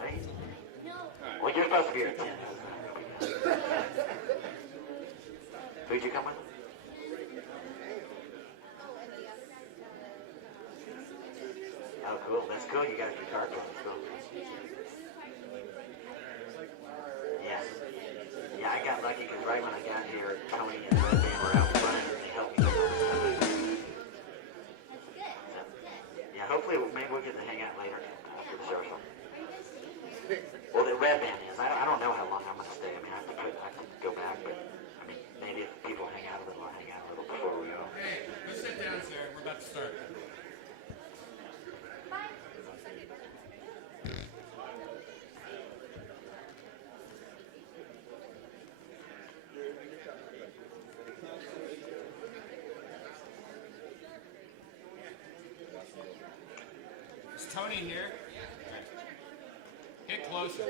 right? Well, you're supposed to be here at 10. Who'd you come with? Oh, cool. That's cool. You got a guitar playing. That's cool. Yeah. Yeah, I got lucky because right when I got here, Tony and Red Band were out front and they helped me get all this stuff. So, yeah, hopefully maybe we'll get to hang out later after the show or something. Well, the Red Band is. I don't know how long I'm going to stay. I mean, I have to go back, but I mean, maybe if people hang out a little, I'll hang out a little before we go. Hey, go sit down, sir. We're about to start. Is Tony here? Get closer.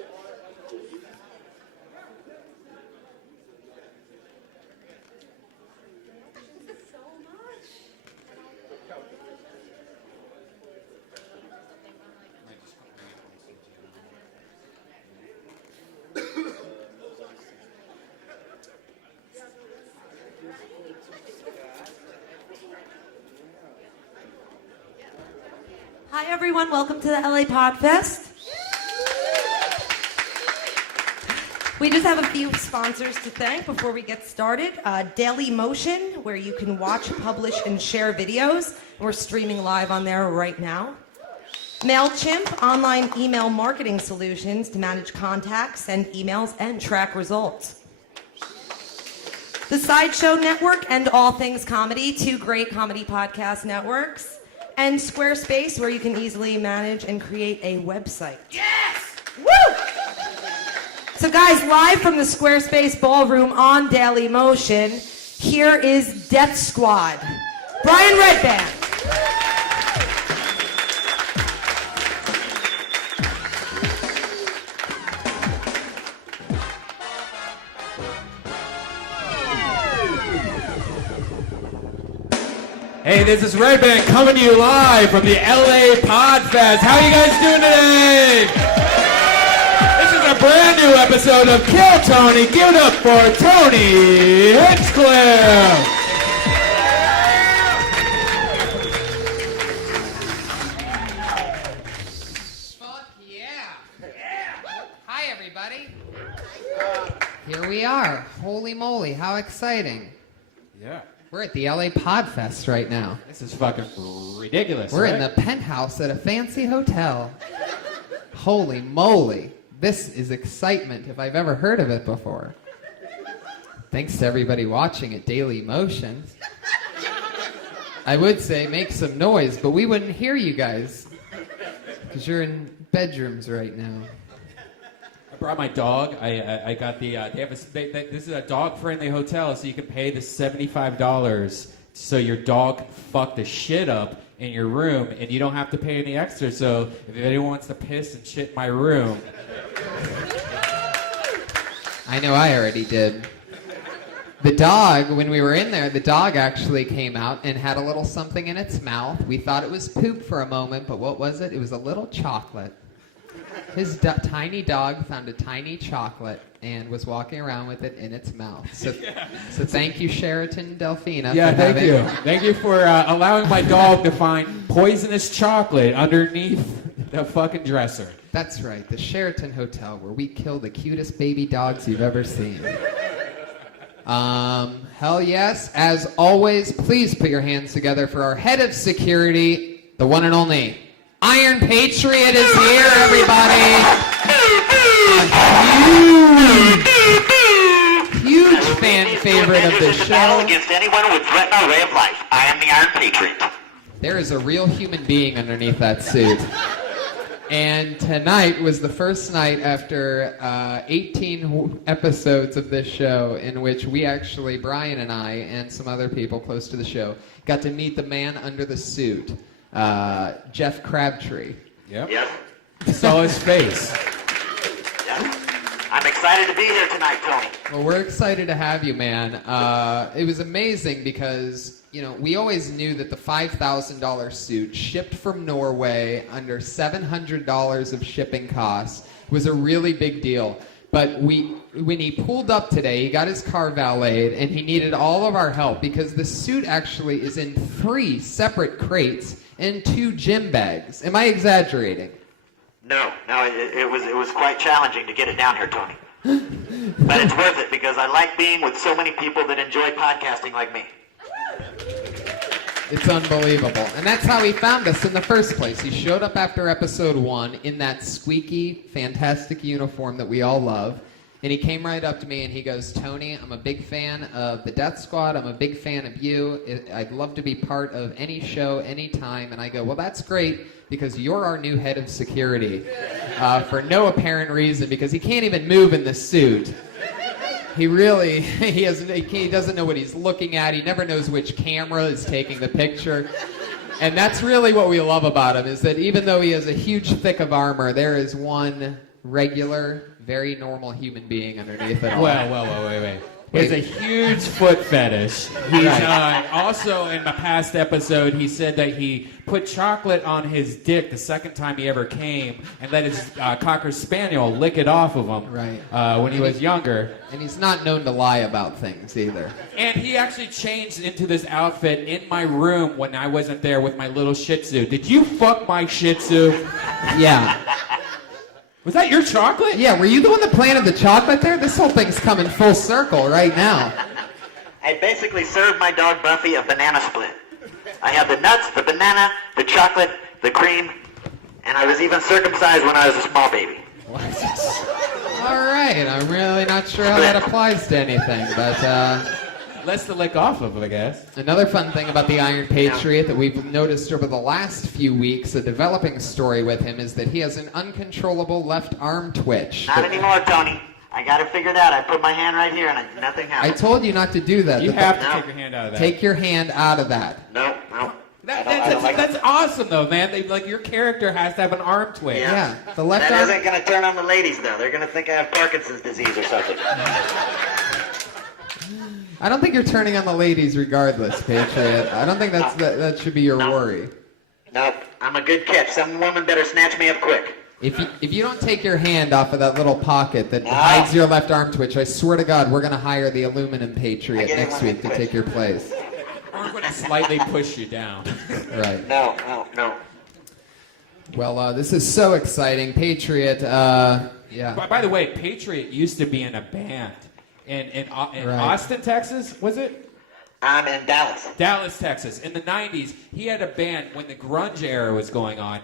Hi, everyone. Welcome to the LA Podfest. We just have a few sponsors to thank before we get started. Daily Motion, where you can watch, publish, and share videos. We're streaming live on there right now. MailChimp, online email marketing solutions to manage contacts, send emails, and track results. The Sideshow Network and All Things Comedy, two great comedy podcast networks. And Squarespace, where you can easily manage and create a website. Yes! Woo! So guys, live from the Squarespace Ballroom on Daily Motion, here is Death Squad. Brian Redband. Hey, this is Red Band coming to you live from the LA Podfest. How are you guys doing today? This is a brand new episode of Kill Tony. Give it up for Tony Hinchcliffe. Fuck yeah. Hi, everybody. Here we are. Holy moly, how exciting. Yeah. We're at the LA Podfest right now. This is fucking ridiculous. We're right? in the penthouse at a fancy hotel. Holy moly. This is excitement if I've ever heard of it before. Thanks to everybody watching at Daily Motion. I would say make some noise, but we wouldn't hear you guys because you're in bedrooms right now. I brought my dog. I got the. This is a dog-friendly hotel, so you can pay the $75 so your dog fuck the shit up in your room, and you don't have to pay any extra. So if anyone wants to piss and shit in my room, I know I already did. The dog, when we were in there, the dog actually came out and had a little something in its mouth. We thought it was poop for a moment, but what was it? It was a little chocolate. His tiny dog found a tiny chocolate and was walking around with it in its mouth. So thank you, Sheraton Delphina. yeah, for thank having... you. Thank you for allowing my dog to find poisonous chocolate underneath the fucking dresser. That's right, the Sheraton Hotel, where we kill the cutest baby dogs you've ever seen. Hell yes. As always, please put your hands together for our head of security, the one and only Iron Patriot is here, everybody. A huge fan favorite of the show. Battle against anyone who would threaten our way of life. I am the Iron Patriot. There is a real human being underneath that suit. And tonight was the first night after 18 episodes of this show in which we actually, Brian and I, and some other people close to the show, got to meet the man under the suit. Jeff Crabtree. Yep. Yes. Saw his face. Yes. I'm excited to be here tonight, Tony. Well, we're excited to have you, man. It was amazing because, we always knew that the $5,000 suit shipped from Norway under $700 of shipping costs was a really big deal. But when he pulled up today, he got his car valeted, and he needed all of our help because the suit actually is in 3 separate crates and 2 gym bags. Am I exaggerating? No, it was quite challenging to get it down here, Tony. But it's worth it because I like being with so many people that enjoy podcasting like me. It's unbelievable. And that's how he found us in the first place. He showed up after episode 1 in that squeaky, fantastic uniform that we all love. And he came right up to me and he goes, Tony, I'm a big fan of the Death Squad. I'm a big fan of you. I'd love to be part of any show, anytime. And I go, well, that's great because you're our new head of security. For no apparent reason, because he can't even move in the suit. He doesn't know what he's looking at. He never knows which camera is taking the picture. And that's really what we love about him, is that even though he has a huge thick of armor, there is one regular, very normal human being underneath it all. Well, wait. He has a huge foot fetish. He's also, in the past episode, he said that he put chocolate on his dick the second time he ever came and let his Cocker Spaniel lick it off of him when he was younger. And he's not known to lie about things either. And he actually changed into this outfit in my room when I wasn't there with my little Shih Tzu. Did you fuck my Shih Tzu? Yeah. Was that your chocolate? Yeah, were you the one that planted the chocolate there? This whole thing's coming full circle right now. I basically served my dog Buffy a banana split. I had the nuts, the banana, the chocolate, the cream, and I was even circumcised when I was a small baby. All right, I'm really not sure how that applies to anything, but Less to lick off of, I guess. another fun thing about the Iron Patriot that we've noticed over the last few weeks, a developing story with him, is that he has an uncontrollable left arm twitch. Not anymore, Tony. I got it figured out. I put my hand right here and nothing I happened. told you not to do that. You have to take your hand out of that. Take your hand out of that. No. That's awesome, though, man. Your character has to have an arm twitch. Yeah. The left That arm. isn't going to turn on the ladies, though. They're going to think I have Parkinson's disease or something. I don't think you're turning on the ladies regardless, Patriot. I don't think that should be your worry. Nope. I'm a good catch. Some woman better snatch me up quick. If you don't take your hand off of that little pocket that hides your left arm twitch, I swear to God, we're going to hire the Aluminum Patriot next week to take your place. We're going to slightly push you down. Right. No. Well, this is so exciting. Patriot, yeah. By the way, Patriot used to be in a band in Austin, Texas, was it? I'm in Dallas. Dallas, Texas. In the 90s, he had a band when the grunge era was going on.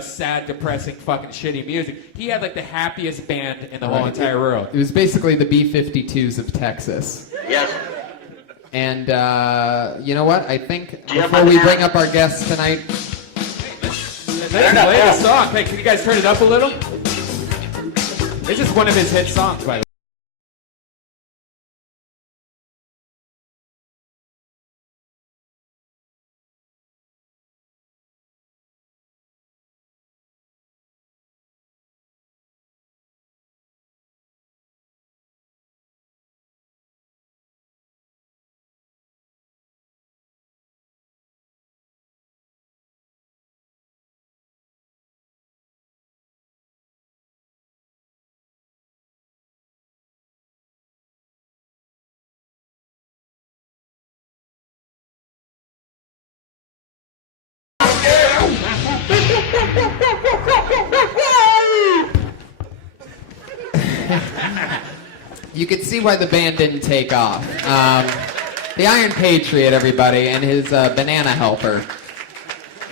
Sad, depressing, fucking shitty music. He had, the happiest band in the whole entire world. It was basically the B-52s of Texas. Yes. And, you know what? I think before we bring up our guests tonight... Let's play the song. Hey, can you guys turn it up a little? This is one of his hit songs, by the way. You could see why the band didn't take off. The Iron Patriot, everybody, and his banana helper.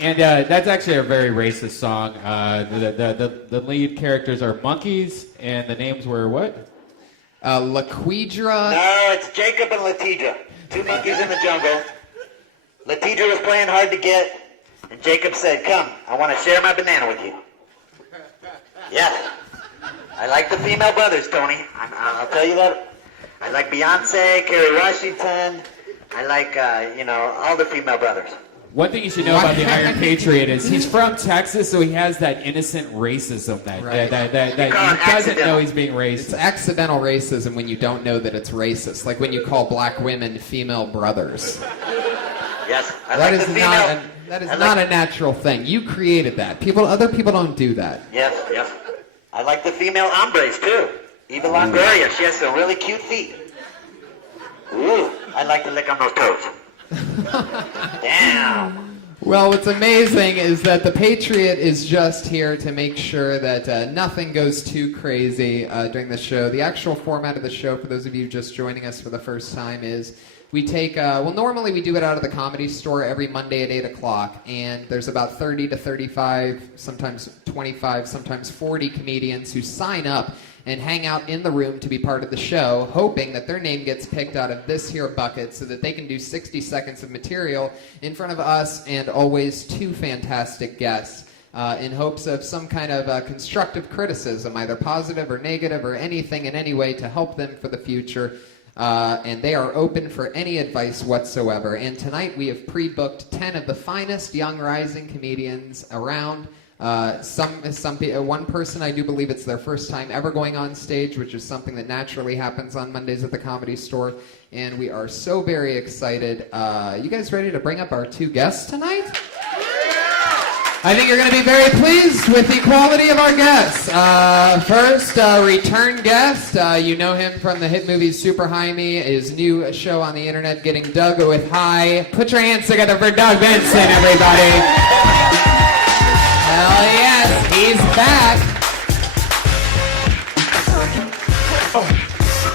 And that's actually a very racist song. The lead characters are monkeys, and the names were what? Laquidra. No, it's Jacob and Latidra. 2 monkeys in the jungle. Latidra was playing hard to get, and Jacob said, "Come, I want to share my banana with you." Yes. I like the female brothers, Tony. I'll tell you that. I like Beyonce, Kerry Washington. I like, all the female brothers. One thing you should know about the Iron Patriot is he's from Texas, so he has that innocent racism that he doesn't know he's being racist. It's accidental racism when you don't know that it's racist, like when you call black women female brothers. Yes, I That like is the female. that is I not like- a natural thing. You created that. Other people don't do that. Yes, yes. I like the female hombres too. Eva Longoria, she has some really cute feet. Ooh, I like to lick on those toes. Damn. Well, what's amazing is that the Patriot is just here to make sure that nothing goes too crazy during the show. The actual format of the show, for those of you just joining us for the first time, is we take, normally we do it out of the Comedy Store every Monday at 8 o'clock, and there's about 30 to 35, sometimes 25, sometimes 40 comedians who sign up and hang out in the room to be part of the show, hoping that their name gets picked out of this here bucket so that they can do 60 seconds of material in front of us and always two fantastic guests in hopes of some kind of constructive criticism, either positive or negative or anything in any way to help them for the future. And they are open for any advice whatsoever. And tonight we have pre-booked 10 of the finest young rising comedians around. One person, I do believe it's their first time ever going on stage, which is something that naturally happens on Mondays at the Comedy Store. And we are so very excited. You guys ready to bring up our two guests tonight? I think you're going to be very pleased with the quality of our guests. First, return guest. You know him from the hit movie Super High Me, his new show on the internet, Getting Doug with High. Put your hands together for Doug Benson, everybody. Hell yes, he's back.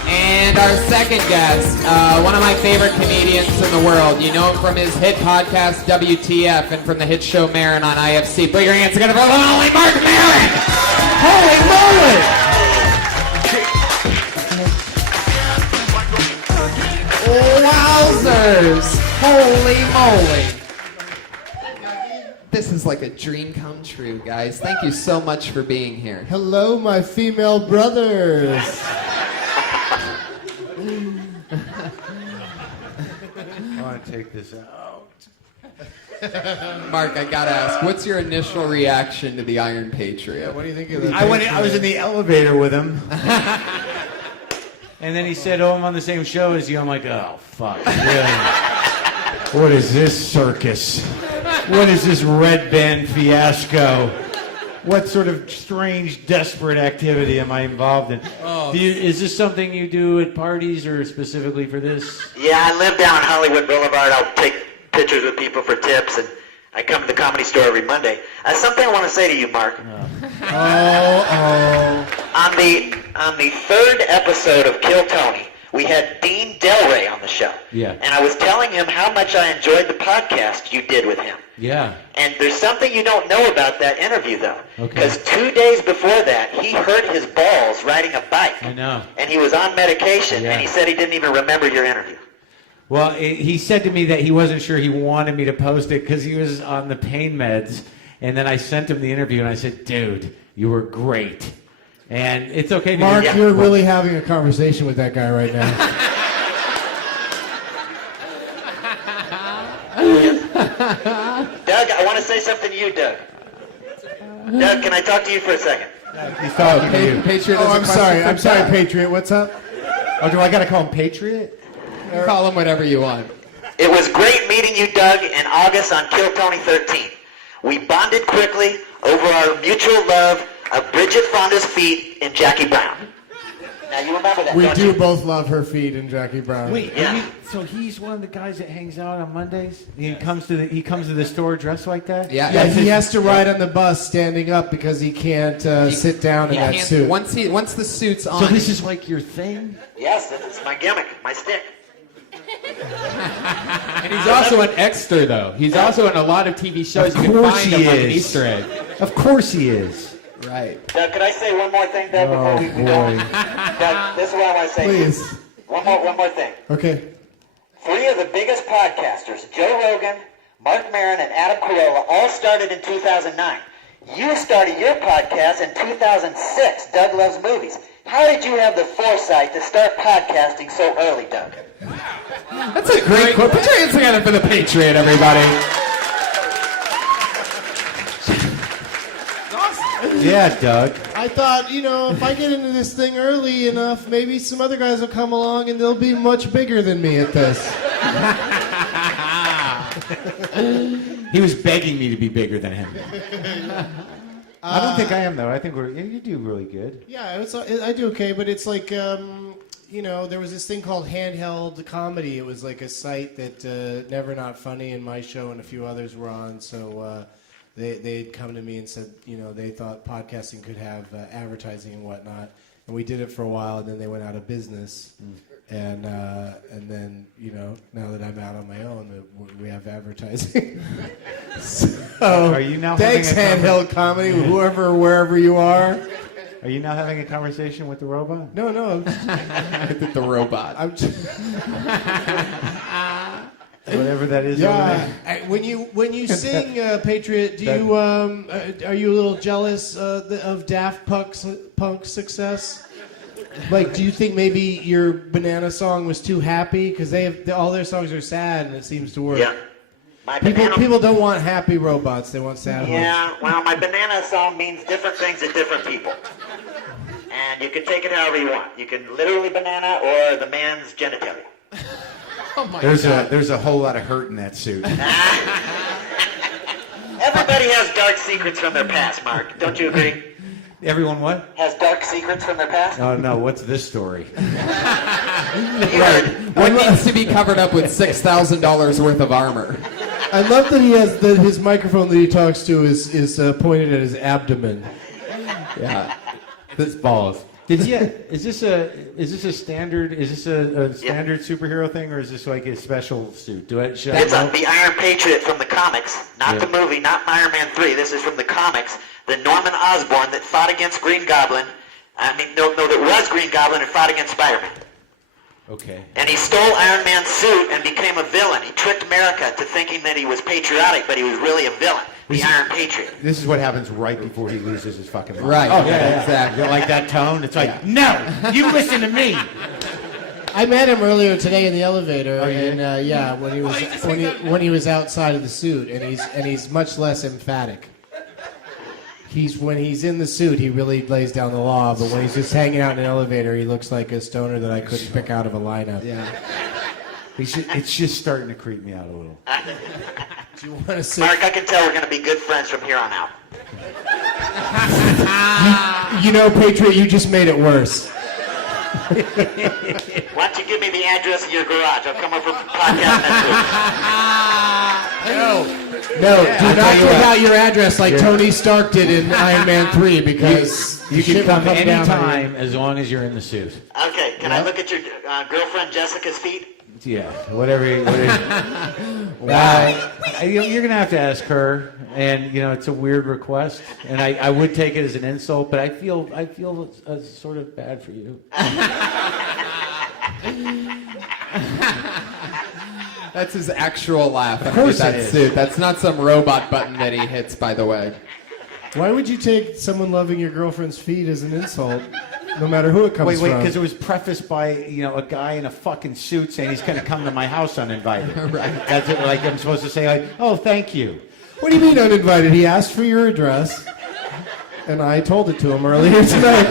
And our second guest, one of my favorite comedians in the world. You know him from his hit podcast, WTF, and from the hit show Maron on IFC. Put your hands together for the one and only Marc Maron! Holy moly! Wowzers! Holy moly! This is like a dream come true, guys. Thank you so much for being here. Hello, my female brothers. I want to take this out. Mark, I gotta ask, what's your initial reaction to the Iron Patriot? What do you think of that? I was in the elevator with him. And then he said, "Oh, I'm on the same show as you." I'm like, "Oh, fuck. Really? What is this circus? What is this red band fiasco? What sort of strange, desperate activity am I involved in?" Is this something you do at parties or specifically for this? Yeah, I live down Hollywood Boulevard. I'll take pictures with people for tips, and I come to the Comedy Store every Monday. Something I want to say to you, Mark. On the third episode of Kill Tony, we had Dean Delray on the show. Yeah. And I was telling him how much I enjoyed the podcast you did with him. Yeah. And there's something you don't know about that interview, though. Okay. Because 2 days before that, he hurt his balls riding a bike. I know. And he was on medication, Yeah. and he said he didn't even remember your interview. Well, he said to me that he wasn't sure he wanted me to post it because he was on the pain meds. And then I sent him the interview, and I said, "Dude, you were great." And it's okay. Mark, Yeah. you're really having a conversation with that guy right now. Doug, I want to say something to you, Doug. Doug, can I talk to you for a second? He's talking to you. Patriot Oh, has a I'm question sorry. for I'm sorry, Doug. Patriot. What's up? Oh, do I got to call him Patriot? You call him whatever you want. It was great meeting you, Doug, in August on Kill Tony 13. We bonded quickly over our mutual love of Bridget Fonda's feet and Jackie Brown. Now, you remember that, We don't do you? both love her feet and Jackie Brown. Wait, Yeah. so he's one of the guys that hangs out on Mondays? He comes to the store dressed like that? Yeah, Yeah, and he has to ride on the bus standing up because he can't sit down in he that can't- suit. Once the suit's on. So this is like your thing? Yes, it's my gimmick, my stick. And he's also an extra, though. He's also in a lot of TV shows. Of You can course find he him like an is. Easter egg. Of course he is. Right. Doug, could I say one more thing, Doug, before Oh, we go? boy. Doug, this is what I want to say. Please. One more thing. Okay. 3 of the biggest podcasters, Joe Rogan, Marc Maron, and Adam Carolla, all started in 2009. You started your podcast in 2006, Doug Loves Movies. How did you have the foresight to start podcasting so early, Doug? That's a great quote. Put your hands together for the Patriot, everybody. Yeah, Doug. I thought, if I get into this thing early enough, maybe some other guys will come along and they'll be much bigger than me at this. He was begging me to be bigger than him. I don't think I am, though. I think you do really good. Yeah, I do okay, but it's like, there was this thing called Handheld Comedy. It was like a site that Never Not Funny and my show and a few others were on. So they'd come to me and said, they thought podcasting could have advertising and whatnot. And we did it for a while, and then they went out of business. And then, now that I'm out on my own, we have advertising. So, are you now thanks, Handheld Comedy, wherever you are. Are you now having a conversation with the robot? No. With the robot. Whatever that is. Yeah. When you sing, Patriot, do you are you a little jealous of Daft Punk's success? Like, do you think maybe your Banana song was too happy? Because all their songs are sad, and it seems to work. Yeah. People don't want happy robots; they want sad ones. Yeah, well, my banana song means different things to different people. And you can take it however you want. You can literally banana or the man's genitalia. Oh my God. There's a whole lot of hurt in that suit. Everybody has dark secrets from their past, Mark. Don't you agree? Everyone what? Has dark secrets from their past? Oh, no. What's this story? Right. What needs to be covered up with $6,000 worth of armor? I love that he has his microphone that he talks to is pointed at his abdomen. Yeah. This balls. Is this a standard superhero thing, or is this like a special suit? It's the Iron Patriot from the comics, not the movie, not Iron Man 3. This is from the comics. The Norman Osborn that fought against Green Goblin. That was Green Goblin and fought against Spider-Man. Okay. And he stole Iron Man's suit and became a villain. He tricked America to thinking that he was patriotic, but he was really a villain. The Iron Patriot. This is what happens right before he loses his fucking mind. Right. Oh, Yeah, exactly. You like that tone? It's like, no, you listen to me. I met him earlier today in the elevator, Oh, yeah? and when he was outside of the suit, and he's much less emphatic. When he's in the suit, he really lays down the law, but when he's just hanging out in an elevator, he looks like a stoner that I couldn't pick out of a lineup. Yeah. It's just starting to creep me out a little. Do you want to say? Mark, I can tell we're going to be good friends from here on out. Patriot, you just made it worse. Why don't you give me the address of your garage? I'll come over for podcast next week. No, do not give out your address like Tony Stark did in Iron Man 3, because You shit can will come down on you. anytime as long as you're in the suit. Okay, can I look at your girlfriend Jessica's feet? Yeah, whatever. Wow. You're going to have to ask her, and it's a weird request, and I would take it as an insult, but I feel sort of bad for you. That's his actual laugh. Of course that it is. suit. That's not some robot button that he hits, by the way. Why would you take someone loving your girlfriend's feet as an insult, no matter who it comes Wait, from? because it was prefaced by a guy in a fucking suit saying he's going to come to my house uninvited. Right. That's it. Like I'm supposed to say, oh, thank you. What do you mean uninvited? He asked for your address, and I told it to him earlier tonight.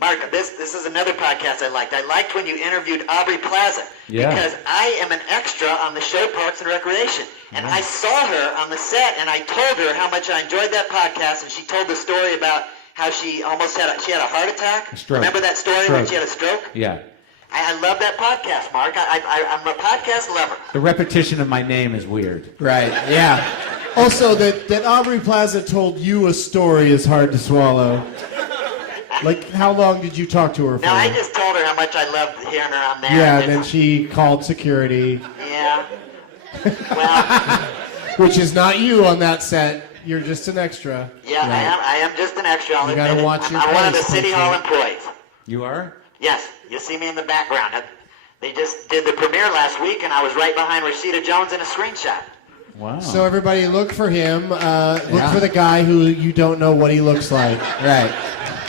Mark, this is another podcast I liked. I liked when you interviewed Aubrey Plaza. Yeah. Because I am an extra on the show Parks and Recreation. And I saw her on the set, and I told her how much I enjoyed that podcast, and she told the story about how she almost had a heart attack. Stroke. Remember that story when she had a stroke? Yeah. I love that podcast, Mark. I'm a podcast lover. The repetition of my name is weird. Right, yeah. Also, that Aubrey Plaza told you a story is hard to swallow. Like, how long did you talk to her for? No, I just told her how much I loved hearing her on there. Yeah, and then she called security. Yeah. Well, which is not you on that set. You're just an extra. yeah, Right. I am just an extra. I'll You admit gotta it. watch your I'm one of the face, City Patriot. Hall employees. You are? Yes, you see me in the background. They just did the premiere last week, and I was right behind Rashida Jones in a screenshot. Wow. So everybody look for him. Look for the guy who you don't know what he looks like. Right.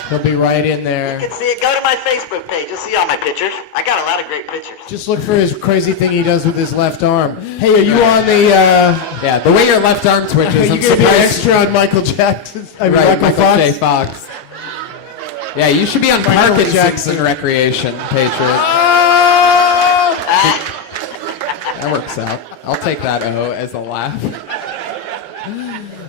He'll be right in You there. can see it. Go to my Facebook page. You'll see all my pictures. I got a lot of great pictures. Just look for his crazy thing he does with his left arm. Hey, are you on the... Yeah, the way your left arm twitches, Are you I'm going to be surprised. extra on Michael Jackson? Right, Michael Fox? J. Fox. Yeah, you should be on Michael Parkinson's Jackson. and Recreation, Patriot. Oh! That works out. I'll take that O as a laugh.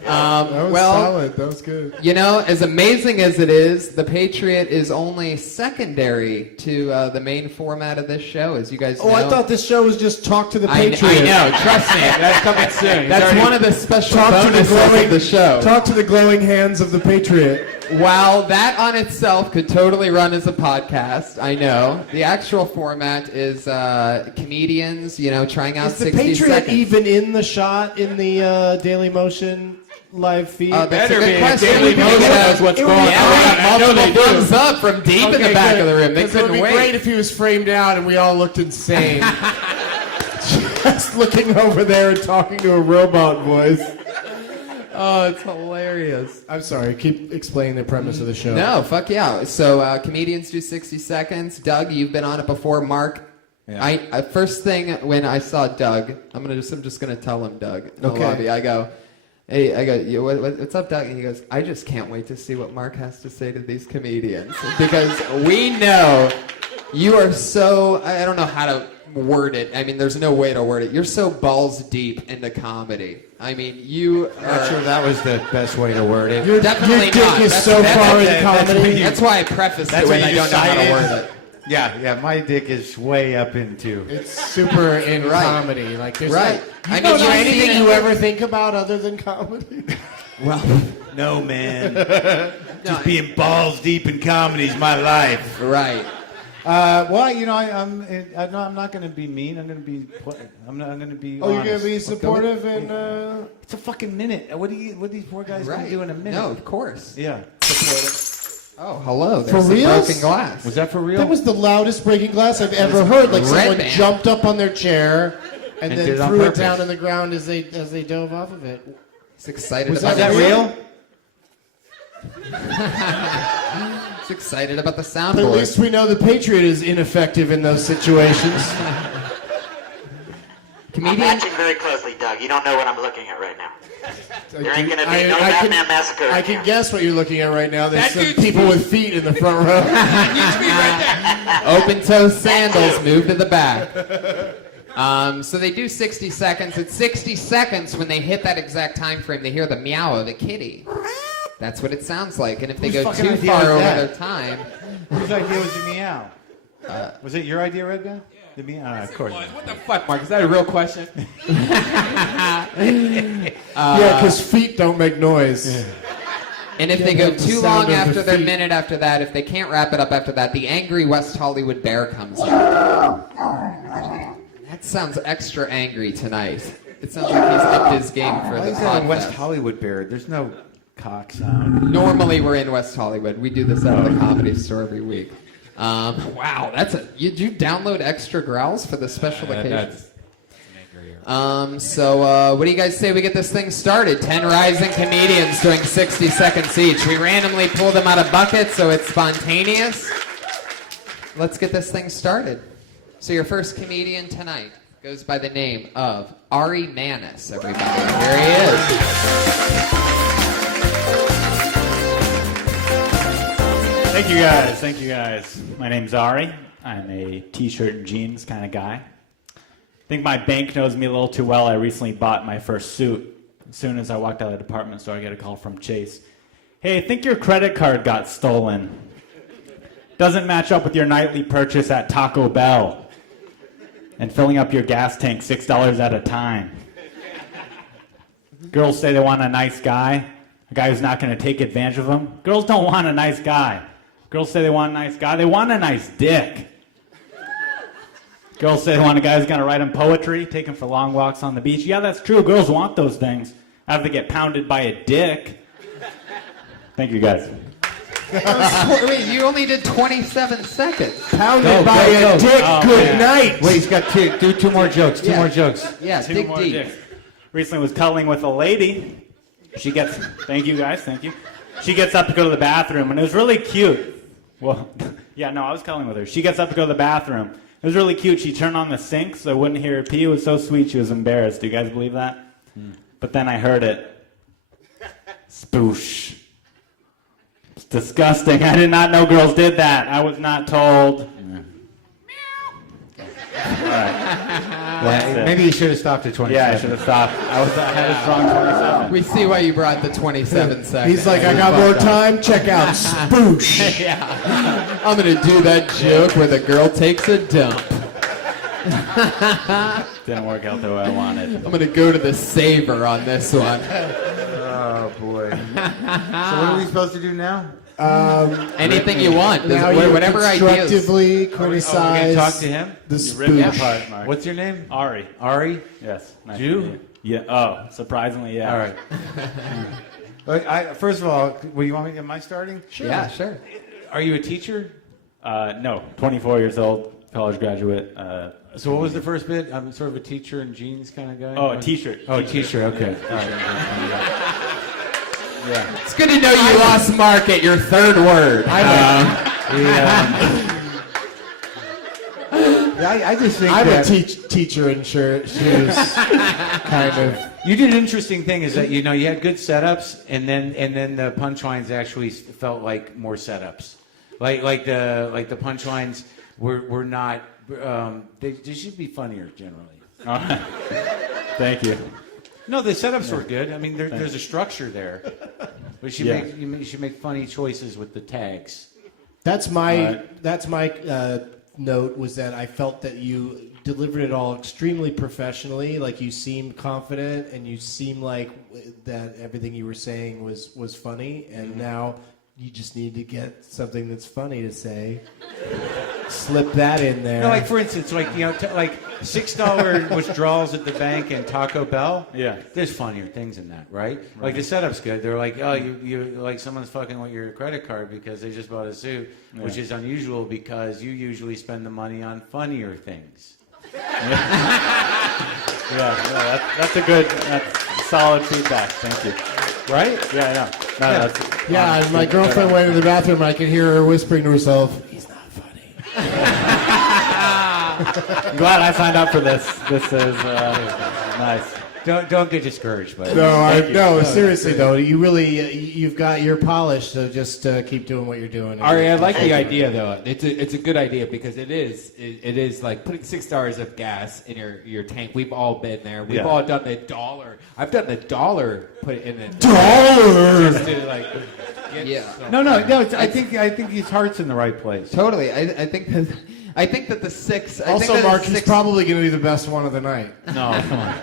That was solid. That was good. You know, as amazing as it is, The Patriot is only secondary to the main format of this show, as you guys know. Oh, I thought this show was just Talk to the I Patriot. know, trust me. That's coming soon. That's one of the special Talk to the bonuses glowing of the show. Talk to the glowing hands of the Patriot. While that on itself could totally run as a podcast, I know, the actual format is comedians, you know, trying out Is the 60 Patriot seconds. even in the shot in the Daily Motion live feed? That's Better a good be. question. Daily We can Motion get knows what's it going would on. be Yeah, I know multiple they do. thumbs up from deep in the back of the room. They Because it would couldn't be wait. great if he was framed out and we all looked insane. Just looking over there and talking to a robot voice. Oh, it's hilarious. I'm sorry, keep explaining the premise of the show. No, fuck yeah. So comedians do 60 seconds. Doug, you've been on it before. Mark, Yeah. I first thing when I saw Doug, I'm just gonna tell him Doug in the Okay. lobby. I go, hey, what's up, Doug? And he goes, I just can't wait to see what Mark has to say to these comedians because we know you are so. I don't know how to word it. I mean, there's no way to word it. You're so balls deep into comedy. I mean, you I'm not sure are. that was the best way to word it. Your Definitely dick not. is That's- so that's- far into that's comedy. what you- That's why I prefaced That's it when what I you don't know how to decided? word it. Yeah, my dick is way up into. It's super in Right. comedy. Like, there's Right. I I don't mean, know you've anything seen you it. ever think about other than comedy. Well, No, man. no, Just being balls deep in comedy is my life. right. Well, you know, I'm not going to be mean. I'm going to be. I'm going to be. Oh, you're honest. gonna be supportive and It's a fucking minute. What are these poor guys going Right. to do in a minute? No, of course. Yeah. Oh, hello. There's For some reals? broken glass. Was that for real? that was the loudest breaking glass I've ever heard. Like Red someone Band. jumped up on their chair and And then did it on threw it purpose. down on the ground as they dove off of it. He's excited Was about that Is that real? He's excited about the But at soundboard. least we know the Patriot is ineffective in those situations. I'm Comedian. watching very closely, Doug. You don't know what I'm looking at right now. There ain't gonna be no I Batman massacre. I in can here. guess what you're looking at right now. There's That some dude's people with feet in the front row. Open toe sandals. Move to the back. So they do 60 seconds. At 60 seconds, when they hit that exact time frame, they hear the meow of a kitty. That's what it sounds like. And if they Whose go fucking too idea far was over that? their time, Whose idea was the meow? Was it your idea, Red Band? The meow? Of course. What the fuck, Mark? Is that a real question? Yeah, because feet don't make noise. and if Yeah, they go the too sound long of the after their feet. minute after that, if they can't wrap it up after that, the angry West Hollywood bear comes out. That sounds extra angry tonight. It sounds like he's upped his game for Why the is that a West podcast. Hollywood bear? There's no cock sound. Normally we're in West Hollywood. We do this out of the Comedy Store every week. Wow, that's a. Did you download extra growls for the special occasion? That's So what do you guys say we get this thing started? 10 rising comedians doing 60 seconds each. We randomly pull them out of buckets so it's spontaneous. Let's get this thing started. So your first comedian tonight goes by the name of Ari Manis, everybody. Here he is. Thank you guys. Thank you guys. My name's Ari. I'm a t-shirt and jeans kind of guy. I think my bank knows me a little too well. I recently bought my first suit. As soon as I walked out of the department store, I get a call from Chase. Hey, I think your credit card got stolen. Doesn't match up with your nightly purchase at Taco Bell. And filling up your gas tank $6 at a time. Girls say they want a nice guy. A guy who's not going to take advantage of them. Girls don't want a nice guy. Girls say they want a nice guy. They want a nice dick. Girls say they want a guy who's going to write them poetry, take them for long walks on the beach. Yeah, that's true. Girls want those things. Have to get pounded by a dick. Thank you, guys. Wait, you only did 27 seconds. Pounded by a dick. Oh, Good man. night. Wait, he's got two. Do two more jokes. Two Yeah. more jokes. Yeah, Two dig more deep. dicks. Recently was cuddling with a lady. She gets, thank you guys, thank you. She gets up to go to the bathroom, and it was really cute. Well, yeah, no, I was cuddling with her. She gets up to go to the bathroom. It was really cute. She turned on the sink so I wouldn't hear her pee. It was so sweet, she was embarrassed. Do you guys believe that? But then I heard it. Spoosh. It's disgusting. I did not know girls did that. I was not told. All right. Yeah, maybe you should have stopped at 27. Yeah, I should have stopped. I had a strong 27. We see why you brought the 27 seconds. He's like, I got more time. Check out Spoosh. Yeah. I'm going to do that joke where the girl takes a dump. Didn't work out the way I wanted. I'm going to go to the saver on this one. Oh, boy. So what are we supposed to do now? Anything you want. Now Whatever you ideas. constructively We're criticize going to talk to him? the You ripped me Spoosh. apart, Mark. What's your name? Ari. Ari? Yes. Nice Jew? to meet you. Yeah. Oh, surprisingly, yeah. All right. First of all, am I starting? Sure. Yeah, sure. Are you a teacher? No, 24 years old, college graduate. So what was the first bit? I'm sort of a teacher in jeans kind of guy? Oh, a t-shirt. Oh, a t-shirt, okay. All right. Yeah. It's good to know you lost Mark at your third word. I just think I'm that a teacher in shoes, kind of. you did an interesting thing is that you had good setups and then the punchlines actually felt like more setups. Like the punchlines were not they should be funnier generally. Thank you. No, the setups were good. I mean, there's a structure there. But you should make funny choices with the tags. That's my note, was that I felt that you delivered it all extremely professionally. Like, you seemed confident and you seemed like that everything you were saying was funny. And now you just need to get something that's funny to say. Slip that in there. No, like for instance, like like $6 withdrawals at the bank and Taco Bell. Yeah. There's funnier things in that, right? Like the setup's good. They're like, oh, you like someone's fucking with your credit card because they just bought a suit, which is unusual because you usually spend the money on funnier things. That's solid feedback. Thank you. Right? Yeah, I know. No, that's Yeah, my girlfriend went into the bathroom. I could hear her whispering to herself, "He's not funny." I'm glad I signed up for this. This is nice. Don't get discouraged by it. No, seriously though, you really you're polished. So just keep doing what you're doing. Ari, I like the idea though. It's a good idea because it is like putting $6 of gas in your tank. We've all been there. We've all done the dollar. I've done the dollar. Put it in the dollar. Just to like. No. I think his heart's in the right place. Totally. I think that the six. Also, Mark, he's probably going to be the best one of the night. No, come on.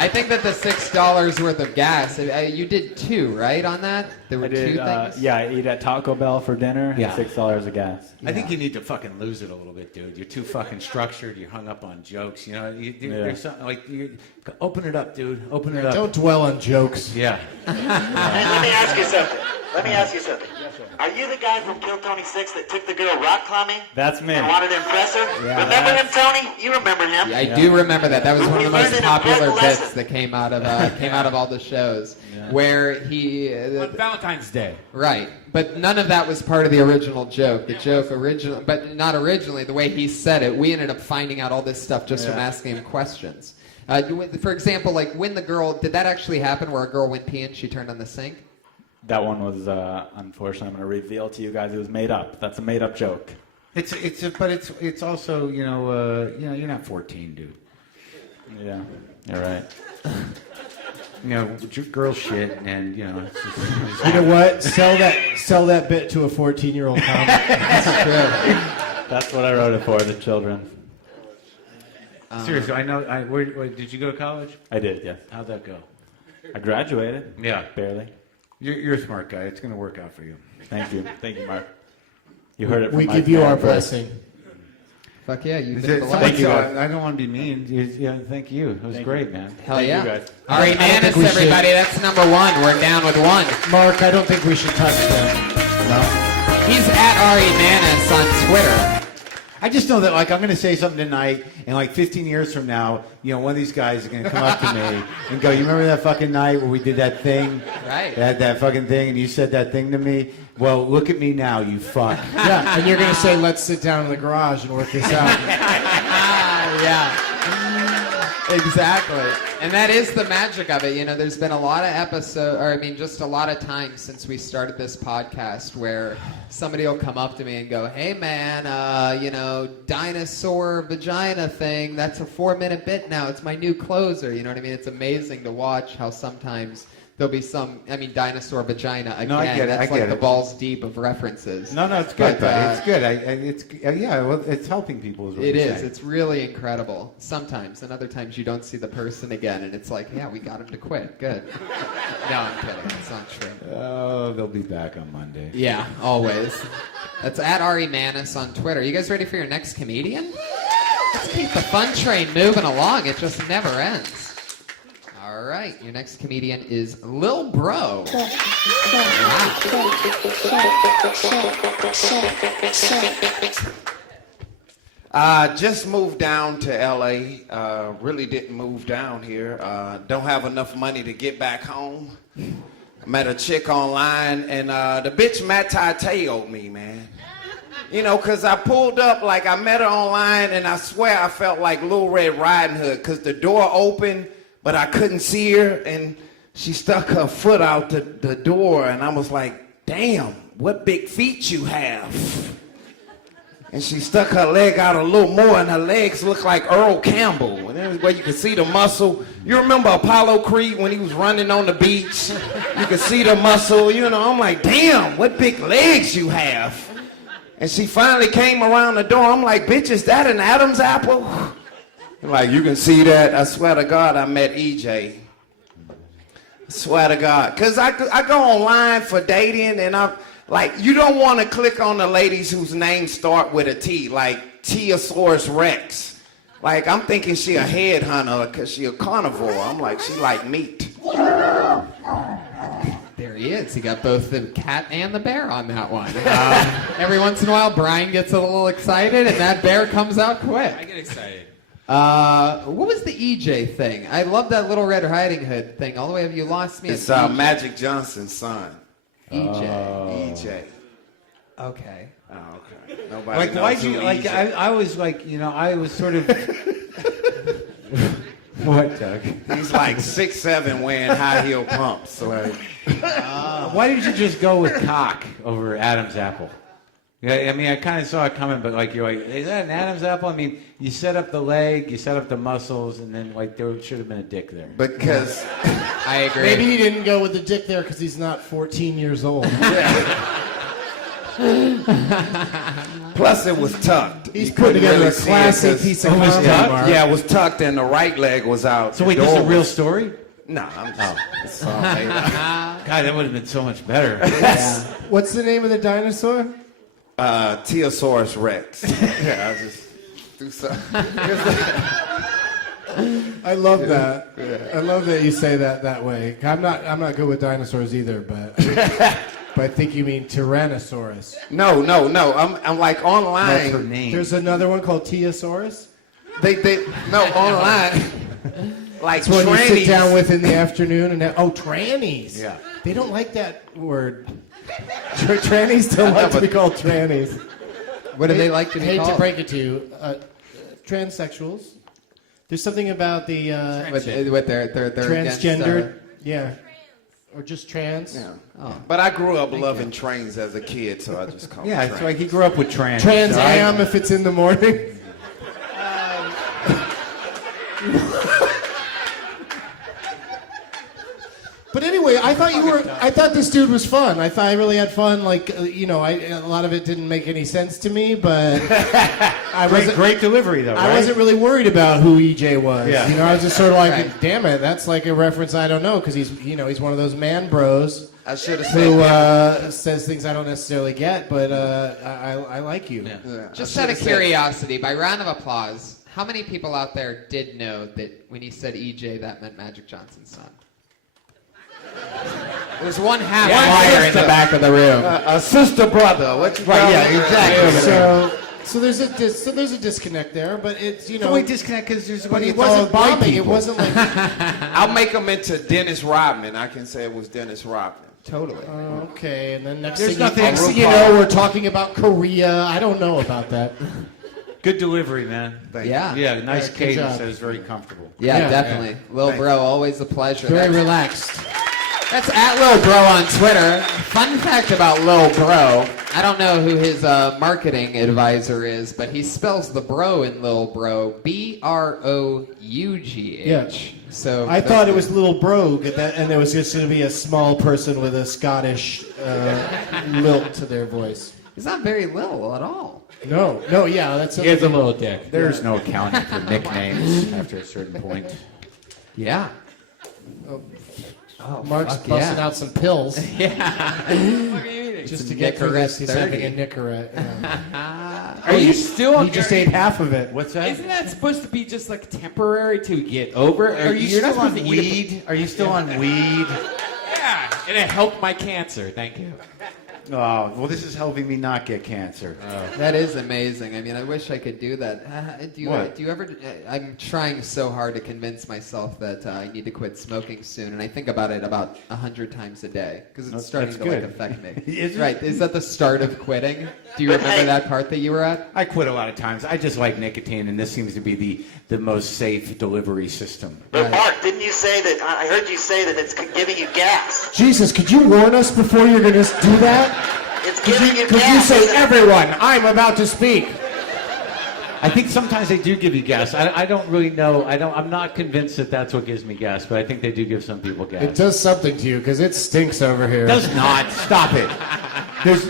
I think that the $6 worth of gas. You did two, right? On that, there were I did, two things. yeah, I eat at Taco Bell for dinner. Yeah. And $6 of gas. I think you need to fucking lose it a little bit, dude. You're too fucking structured. You're hung up on jokes. There's something like open it up, dude. Open it up. Don't dwell on jokes. Yeah. Hey, let me ask you something. Are you the guy from Kill Tony 6 that took the girl rock climbing That's me. and wanted to impress her? Remember him, Tony? You remember him? I do remember that. That was one of the We learned most an popular important bits lesson. that came out of all the shows, where he. On Valentine's Day. Right, but none of that was part of the original joke. The joke but not originally. The way he said it, we ended up finding out all this stuff just from asking him questions. For example, like when the girl, did that actually happen? Where a girl went pee and she turned on the sink? That one was, unfortunately, I'm going to reveal to you guys, it was made up. That's a made up joke. But it's also you're not 14, dude. Yeah, you're right. Girl shit, and it's just, You know what? Sell that bit to a 14-year-old comic. That's true. That's what I wrote it for, the children. seriously. I know. Where did you go to college? I did, yes. How'd that go? I graduated. Yeah. Barely. You're a smart guy. It's going to work out for you. Thank you. Thank you, Mark. You heard it from We my give you our therapist. blessing. Fuck yeah, you've Is been it- delighted. thank you. I don't want to be mean. Thank you. It was Thank great, you. man. Hell Thank yeah. you guys. Ari I don't think Manis, we should- everybody. That's number one. We're down with one. Mark, I don't think we should touch that. He's at Ari Manis on Twitter. I just know that, like, I'm going to say something tonight, and like 15 years from now, one of these guys is going to come up to me and go, "You remember that fucking night where we did that thing, Right. that fucking thing, and you said that thing to me? Well, look at me now, you fuck." Yeah, and you're going to say, "Let's sit down in the garage and work this out." Yeah. Exactly. And that is the magic of it. You know, there's been a lot of just a lot of times since we started this podcast where somebody will come up to me and go, hey man, dinosaur vagina thing, that's a 4-minute bit now. It's my new closer. You know what I mean? It's amazing to watch how sometimes there'll be dinosaur vagina again. No, I get it. That's I like get the it. balls deep of references. No, it's good, But, buddy. It's good. Well, it's helping people. Is what It you're is. saying. It's really incredible. Sometimes, and other times you don't see the person again, and it's like, yeah, we got him to quit. Good. No, I'm kidding. It's not true. Oh, they'll be back on Monday. Yeah, always. That's at Ari Manis on Twitter. You guys ready for your next comedian? Let's keep the fun train moving along. It just never ends. All right, your next comedian is Lil Bro. Just moved down to LA. Really didn't move down here. Don't have enough money to get back home. Met a chick online, and the bitch matatailed me, man. You know, because I pulled up, like I met her online, and I swear I felt like Little Red Riding Hood, because the door opened, but I couldn't see her, and she stuck her foot out the door, and I was like, damn, what big feet you have. And she stuck her leg out a little more, and her legs looked like Earl Campbell. And there's where you could see the muscle. You remember Apollo Creed when he was running on the beach? You could see the muscle, you know. I'm like, damn, what big legs you have. And she finally came around the door. I'm like, bitch, is that an Adam's apple? Like, you can see that. I swear to God, I met EJ. I swear to God. Because I go online for dating, and you don't want to click on the ladies whose names start with a T, like Teosaurus Rex. Like, I'm thinking she a headhunter because she a carnivore. I'm like, she like meat. There he is. He got both the cat and the bear on that one. Every once in a while, Brian gets a little excited, and that bear comes out quick. I get excited. What was the EJ thing? I love that Little Red Riding Hood thing. All the way up, you lost me. It's Magic Johnson's son. EJ. EJ. Okay. Oh, okay. Nobody Like, knows why'd who you, like, EJ. I was like, I was sort of... What, Doug? He's like 6'7", wearing high heel pumps. Like, Why did you just go with cock over Adam's apple? Yeah, I mean, I kind of saw it coming, but like, you're like, is that an Adam's apple? I mean, you set up the leg, you set up the muscles, and then like there should have been a dick there. because I agree. Maybe he didn't go with the dick there because he's not 14 years old. plus it was tucked. He's You putting couldn't together really a see it classic 'cause- piece of it was comedy, tucked? Mark. Yeah, it was tucked and the right leg was out. So wait, The this is a door real was- story? No, I'm just, it's all made up. God, that would have been so much better. What's the name of the dinosaur? Teosaurus Rex. Yeah, I just do something. I love that. I love that you say that way. I'm not good with dinosaurs either, but I think you mean Tyrannosaurus. No. I'm like online. That's her name. There's another one called Teosaurus. Online. Like It's what you sit trannies. down with in the afternoon and trannies. Yeah. They don't like that word. Trannies don't like to be called trannies. What do they like to be Hate called? to break it to you, transsexuals. There's something about the With their transgender, yeah, or just trans. Yeah. Oh. But I grew up loving trains as a kid, so I just call Yeah, it it's train. like he grew up with trans. Trans so I- Am if it's in the morning. But anyway, I thought this dude was fun. I thought I really had fun. Like, a lot of it didn't make any sense to me, but I wasn't. Great delivery, though, right? I wasn't really worried about who EJ was. Yeah. I was just sort of like, Right. damn it, that's like a reference I don't know, because he's one of those man bros I should have said who that. says things I don't necessarily get, but I like you. Yeah, Just I out of should've said- curiosity, by round of applause, how many people out there did know that when he said EJ, that meant Magic Johnson's son? There's one half liar in the back of the room. A sister brother. What you Right, call yeah, it? exactly. So there's a disconnect there, but it's So we disconnect because there's But he it's all wasn't white bombing. It people. wasn't like I'll make him into Dennis Rodman. I can say it was Dennis Rodman. Totally. okay. And then next There's thing nothing- you know, we're talking about Korea. I don't know about that. Good delivery, man. Yeah. Yeah, nice Good cadence. job. That was very comfortable. Yeah, Yeah. definitely. Lil Bro, always a pleasure. Very That's- relaxed. That's at Lil Bro on Twitter. Fun fact about Lil Bro, I don't know who his marketing advisor is, but he spells the bro in Lil Bro Brough. Yeah. So I thought it was Little Brogue, and there was just going to be a small person with a Scottish lilt to their voice. He's not very little at all. No, yeah, that's He has a little dick. There's no accounting for nicknames after a certain point. Yeah. Mark's fuck busting yeah. out some pills Yeah. just to get through Nicorette this. He's 30. having a Nicorette. Yeah. Are you still? He just ate half of it. What's that? Isn't that supposed to be just like temporary to get over? Are you You're not still on supposed to eat it- weed? Are you still on weed? Yeah, and it helped my cancer. Thank you. Oh, well, this is helping me not get cancer. That is amazing. I mean, I wish I could do that. Do you ever? I'm trying so hard to convince myself that I need to quit smoking soon, and I think about it about 100 times a day because it's starting that's to like good. affect me. Is it? Right? Is that the start of quitting? Do you remember that part that you were at? I quit a lot of times. I just like nicotine, and this seems to be the most safe delivery system. But Mark, didn't you say that? I heard you say that it's giving you gas. Jesus, could you warn us before you're going to do that? It's giving you Could you gas. say, isn't it? everyone, I'm about to speak? I think sometimes they do give you gas. I don't really know. I'm not convinced that that's what gives me gas, but I think they do give some people gas. It does something to you because it stinks over here. Does not. Stop it.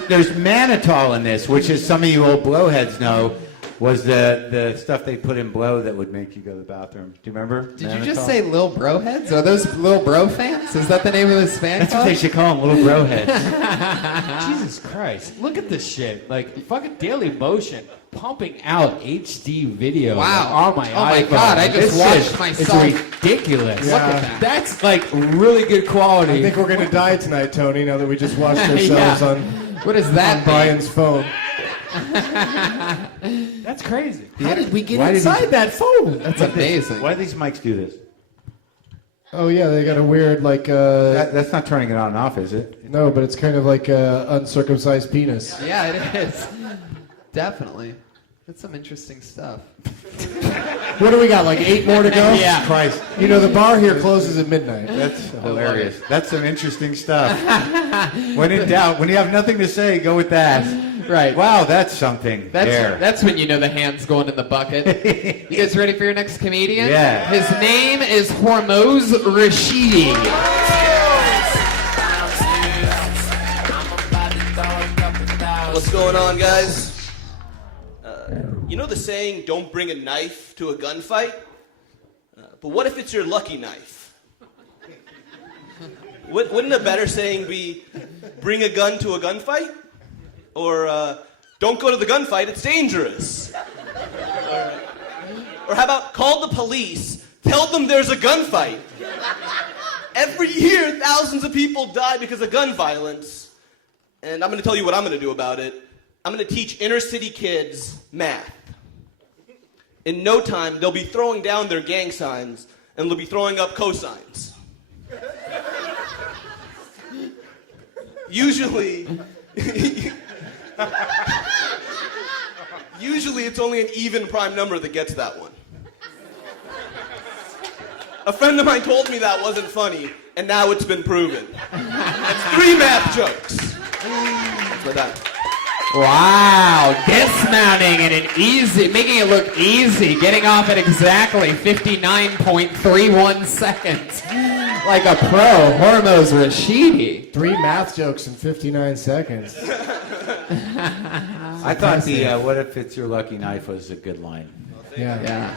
There's mannitol in this, which, as some of you old blowheads know, was the stuff they put in blow that would make you go to the bathroom. Do you remember? Did you just say Lil Bro heads? Are those Lil Bro fans? Is that the name of this fan That's what club? they should call them, little bro heads. Jesus Christ! Look at this shit. Like fucking Daily Motion pumping out HD video. Wow. Like, on my Oh my iPhone. God, I just This watched shit myself. It's ridiculous. Yeah. Look at that. That's like really good quality. I think we're going to die tonight, Tony, now that we just watched ourselves Yeah. on What is that? on Brian's phone. That's crazy. How did we get Why did inside he- that phone? That's amazing. Why do these mics do this? Oh, yeah, they got a weird, like, That's not turning it on and off, is it? no, but it's kind of like uncircumcised penis. Yeah, it is. Definitely. That's some interesting stuff. What do we got, like 8 more to go? Yeah. Christ. You know, the bar here closes at midnight. That's hilarious. That's some interesting stuff. When in doubt, when you have nothing to say, go with that. Right. Wow, that's something. there. That's when you know the hand's going in the bucket. You guys ready for your next comedian? Yeah. His name is Hormoz Rashidi. What's going on, guys? You know the saying, don't bring a knife to a gunfight? But what if it's your lucky knife? Wouldn't a better saying be, bring a gun to a gunfight? Or, don't go to the gunfight, it's dangerous. Or how about, call the police, tell them there's a gunfight. Every year, thousands of people die because of gun violence. And I'm going to tell you what I'm going to do about it. I'm going to teach inner city kids math. In no time, they'll be throwing down their gang signs and they'll be throwing up cosigns. Usually it's only an even prime number that gets that one. A friend of mine told me that wasn't funny, and now it's been proven. That's 3 math jokes. That's my dad. Wow, dismounting in an easy, making it look easy, getting off at exactly 59.31 seconds. Like a pro, Hormoz Rashidi. 3 math jokes in 59 seconds. I thought the "What if it's your lucky knife" was a good line. Yeah. Yeah.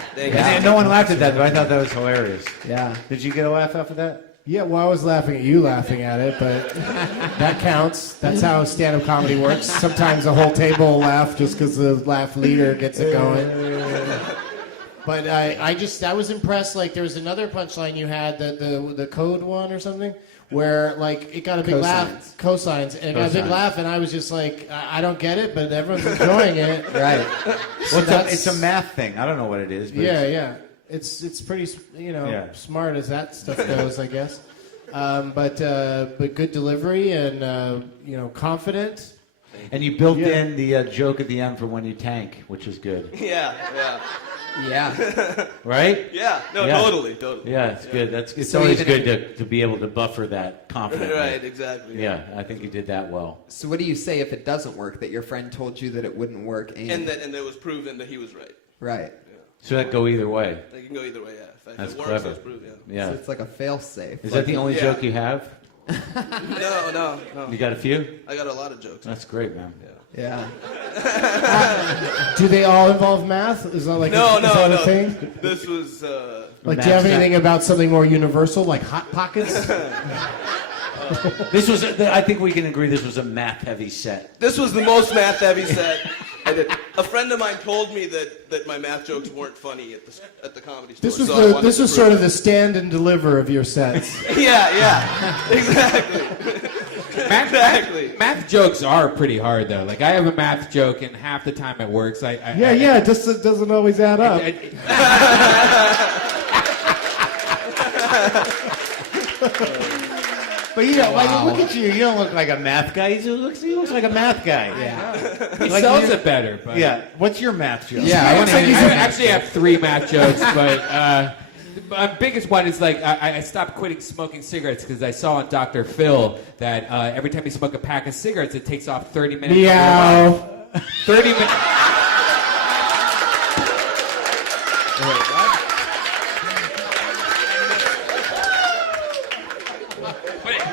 And no one laughed at that, but I thought that was hilarious. Yeah. Did you get a laugh off of that? Yeah, well, I was laughing at you laughing at it, but that counts. That's how stand-up comedy works. Sometimes the whole table will laugh just because the laugh leader gets it going. But I was impressed. Like, there was another punchline you had, the code one or something, where, like, it got a big laugh. Cosines. And it got a big laugh, and I was just like, I don't get it, but everyone's enjoying it. Right. Well, it's a math thing. I don't know what it is. But Yeah. It's pretty, smart as that stuff goes, I guess. But good delivery and, confident. And you built in the joke at the end for when you tank, which is good. Yeah. Yeah. Right? Yeah. No, Yeah. totally. Yeah, it's good. It's So always even good to be able to buffer that confidently. Right, exactly. Yeah, I think you did that well. So what do you say if it doesn't work? That your friend told you that it wouldn't work, And it was proven that he was right. right. So that go either way. They can go either way, yeah. If That's it works, clever. it's proven, yeah. Yeah. So it's like a fail-safe. Is that the only Yeah. joke you have? No. You got a few? I got a lot of jokes. That's great, man. Yeah. Do they all involve math? Is that like No, is that no. a thing? This was, Like, do you have anything about something more universal, like Hot Pockets? This was, I think we can agree this was a math-heavy set. this was the most math-heavy set I did. A friend of mine told me that my math jokes weren't funny at the comedy store. This was so I wanted this to was prove sort it. of the stand and deliver of your sets. Yeah, exactly. Exactly. Math jokes are pretty hard though. Like I have a math joke, and half the time it works. It just doesn't always add up. But look at you. You don't look like a math guy. He looks like a math guy. Yeah. He sells it better. But Yeah. What's your math joke? Yeah. I want to I actually have 3 math jokes, but my biggest one is like I stopped quitting smoking cigarettes because I saw on Dr. Phil that every time you smoke a pack of cigarettes, it takes off 30 minutes. Meow. Of your life. 30 minutes.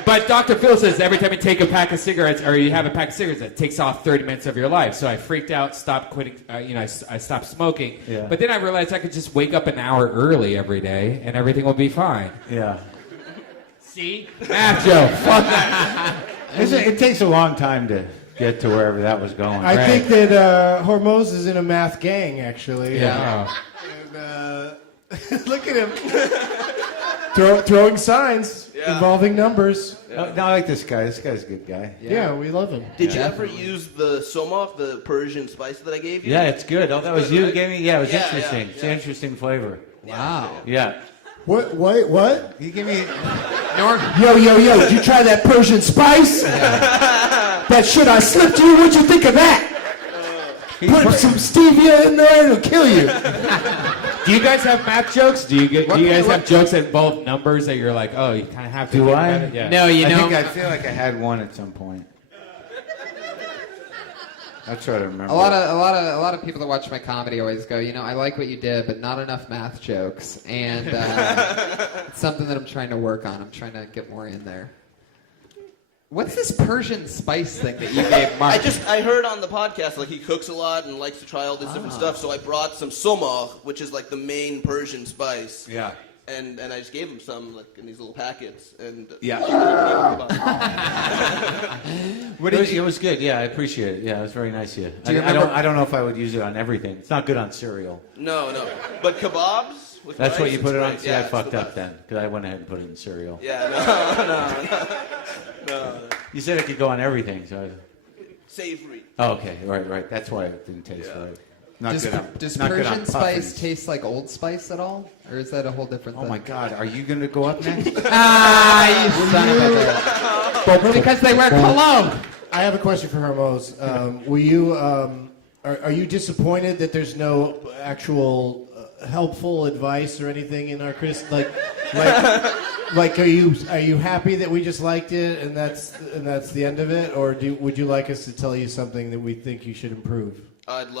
But Dr. Phil says every time you take a pack of cigarettes, or you have a pack of cigarettes, it takes off 30 minutes of your life. So I freaked out, stopped quitting, I stopped smoking. Yeah. But then I realized I could just wake up an hour early every day, and everything will be fine. Yeah. See? Math joke. Fuck that. It takes a long time to get to wherever that was going. I think that Hormoz is in a math gang, actually. Yeah. And, look at him. Throwing signs involving numbers. No, I like this guy. This guy's a good guy. Yeah, we love him. Did you ever use the somok, the Persian spice that I gave you? Yeah, it's good. Oh, that was you who gave me? Yeah, it was Yeah, interesting. yeah, It's an interesting flavor. Wow. Yeah. What? He gave me... Yo, did you try that Persian spice? That shit I slipped you, what'd you think of that? Put some stevia in there, it'll kill you. Do you guys have math jokes? Do you guys have jokes that involve numbers that you're like, oh, you kind of have to? Do think I? about it? Yeah. No, I feel like I had one at some point. I try to remember. A lot of people that watch my comedy always go, I like what you did, but not enough math jokes, and it's something that I'm trying to work on. I'm trying to get more in there. What's this Persian spice thing that you gave Mark? I heard on the podcast, like, he cooks a lot and likes to try all this different stuff, so I brought some somok, which is like the main Persian spice. Yeah. And I just gave him some, like, in these little packets, and Yeah. It was good. Yeah, I appreciate it. Yeah, it was very nice of you. Do you remember- I don't know if I would use it on everything. It's not good on cereal. No, but kebabs with That's rice, what you put it's it on? great. See, Yeah, I it's fucked the up best. then, because I went ahead and put it in cereal. Yeah, no. You said it could go on everything, so... Savory. Oh, okay, right. That's why it didn't taste right. Not Does good on, does not good on Persian spice puffins. taste like Old Spice at all, or is that a whole different Oh thing? my God, are you going to go up next? You son of a bitch. Because they wear cologne. I have a question for Hormoz. Were you, are you disappointed that there's no actual helpful advice or anything in our like are you happy that we just liked it and that's the end of it, or would you like us to tell you something that we think you should improve? I'm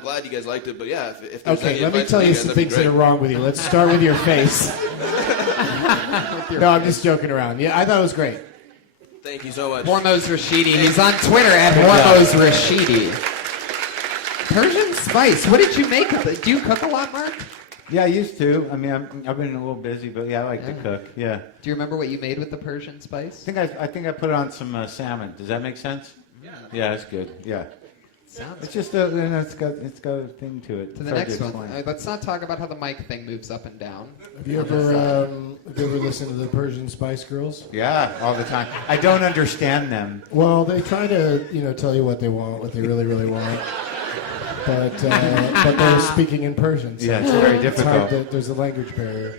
glad you guys liked it, but yeah, if there's Okay, any let me advice tell from you guys, some that'd be things that are great. wrong with you. Let's start with your face. No, I'm just joking around. Yeah, I thought it was great. Thank you so much. Hormoz Rashidi. He's on Twitter at Hormoz Rashidi. Persian spice. What did you make of it? Do you cook a lot, Mark? Yeah, I used to. I mean, I've been a little busy, but yeah, I like to cook. Yeah. Do you remember what you made with the Persian spice? I think I put on some salmon. Does that make sense? Yeah. Yeah, that's good. Yeah. Sounds It's just it's got a thing to it. to the It's hard next to one. explain. Let's not talk about how the mic thing moves up and down. Have you ever listened to the Persian Spice Girls? Yeah, all the time. I don't understand them. Well, they try to tell you what they want, what they really really want. But they're speaking in Persian. So Yeah, it's very it's hard difficult. there's a language barrier.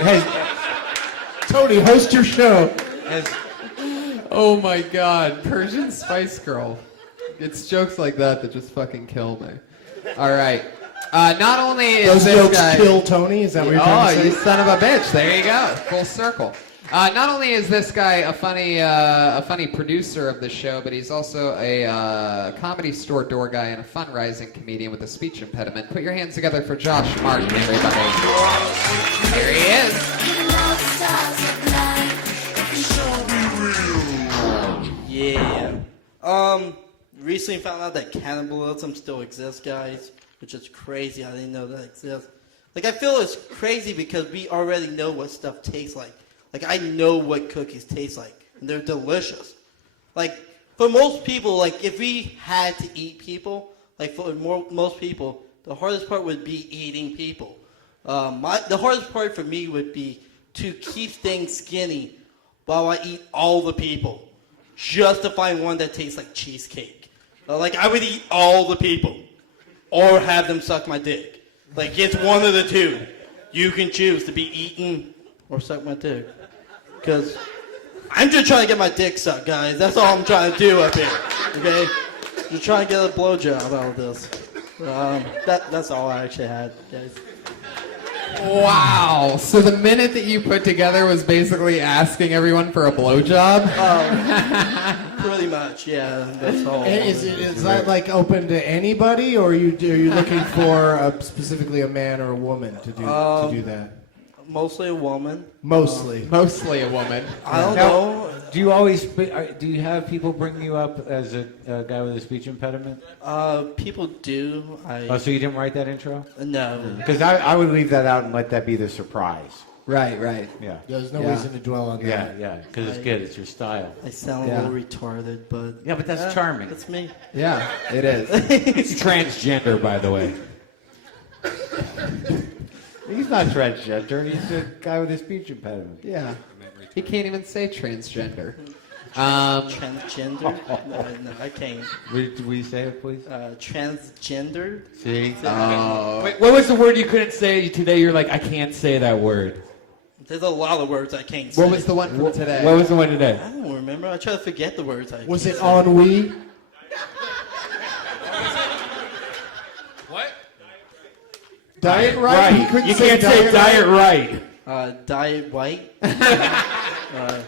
Hey, Tony, host your show. Oh my God, Persian Spice Girl. It's jokes like that that just fucking kill me. All right. Not only is Those this jokes guy... kill Tony? Is that what you're trying to say? Oh, you son of a bitch. There you go. Full circle. Not only is this guy a funny producer of the show, but he's also a comedy store door guy and a fundraising comedian with a speech impediment. Put your hands together for Josh Martin, everybody. Here he is. Yeah. Recently found out that cannibalism still exists, guys, which is crazy. I didn't know that exists. Like, I feel it's crazy because we already know what stuff tastes like. Like, I know what cookies taste like, and they're delicious. Like, for most people, like, if we had to eat people, like, for most people, the hardest part would be eating people. The hardest part for me would be to keep things skinny while I eat all the people, just to find one that tastes like cheesecake. Like, I would eat all the people, or have them suck my dick. Like, it's one of the two. You can choose to be eaten or suck my dick. Because I'm just trying to get my dick sucked, guys. That's all I'm trying to do up here. Okay? Just trying to get a blowjob out of this. That's all I actually had, guys. Wow. So the minute that you put together was basically asking everyone for a blowjob? Pretty much, yeah. That's all. Is that like open to anybody, or are you looking for specifically a man or a woman to do that? Mostly a woman. Mostly a woman. I don't know. Do you always do you have people bring you up as a guy with a speech impediment? People do. Oh, so you didn't write that intro? No. Because I would leave that out and let that be the surprise. Right. Yeah. There's no reason to dwell on that. Yeah, because it's good. It's your style. I sound a little retarded, but... Yeah, but that's charming. That's me. Yeah, it is. He's transgender, by the way. He's not transgender. He's a guy with a speech impediment. Yeah. He can't even say transgender. Transgender? No, I can't. Will you say it, please? Transgender? See? Wait, what was the word you couldn't say today? You're like, I can't say that word. There's a lot of words I can't say. What was the one from today? What was the one today? I don't remember. I try to forget the words I Was can't it say. ennui? What? Diet right? He couldn't You can't say diet right. Diet white? I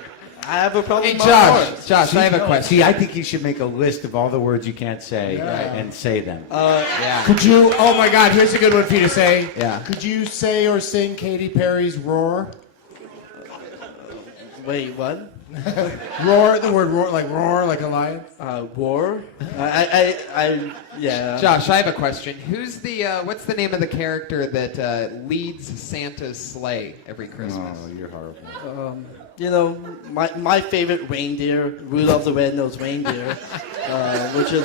have a problem Hey, with my words. Josh, I have a question. See, I think you should make a list of all the words you can't say and say them. Yeah. Could you? Oh my God! Here's a good one for you to say. Yeah. Could you say or sing Katy Perry's "Roar"? Wait, what? Roar. The word roar, like a lion. War? Yeah. Josh, I have a question. What's the name of the character that leads Santa's sleigh every Christmas? Oh, you're horrible. My favorite reindeer, Rudolph the Red-Nosed Reindeer, which is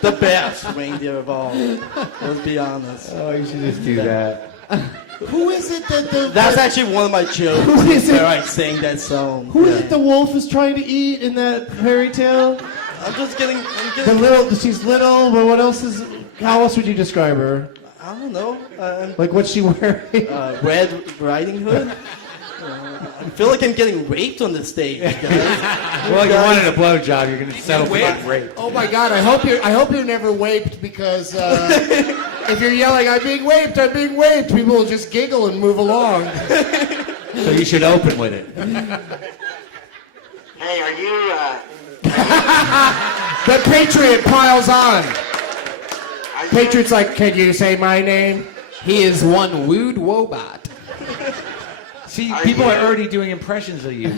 the best reindeer of all. Let's be honest. Oh, you should just do that. Who is it that That's actually one of my jokes. Who is it? Where I sang that song. Who is it the wolf is trying to eat in that fairy tale? I'm getting. She's little, but what else is? How else would you describe her? I don't know. Like what's she wearing? Red Riding Hood. I feel like I'm getting raped on this stage, guys. Well, you wanted a blowjob. You're going to settle for getting raped. Oh my God! I hope you're never raped because if you're yelling, "I'm being raped! I'm being raped!" people will just giggle and move along. So you should open with it. Hey, are you, The Patriot piles on. Patriot's like, "Can you say my name?" He is one wooed wobot. See, people are already doing impressions of you.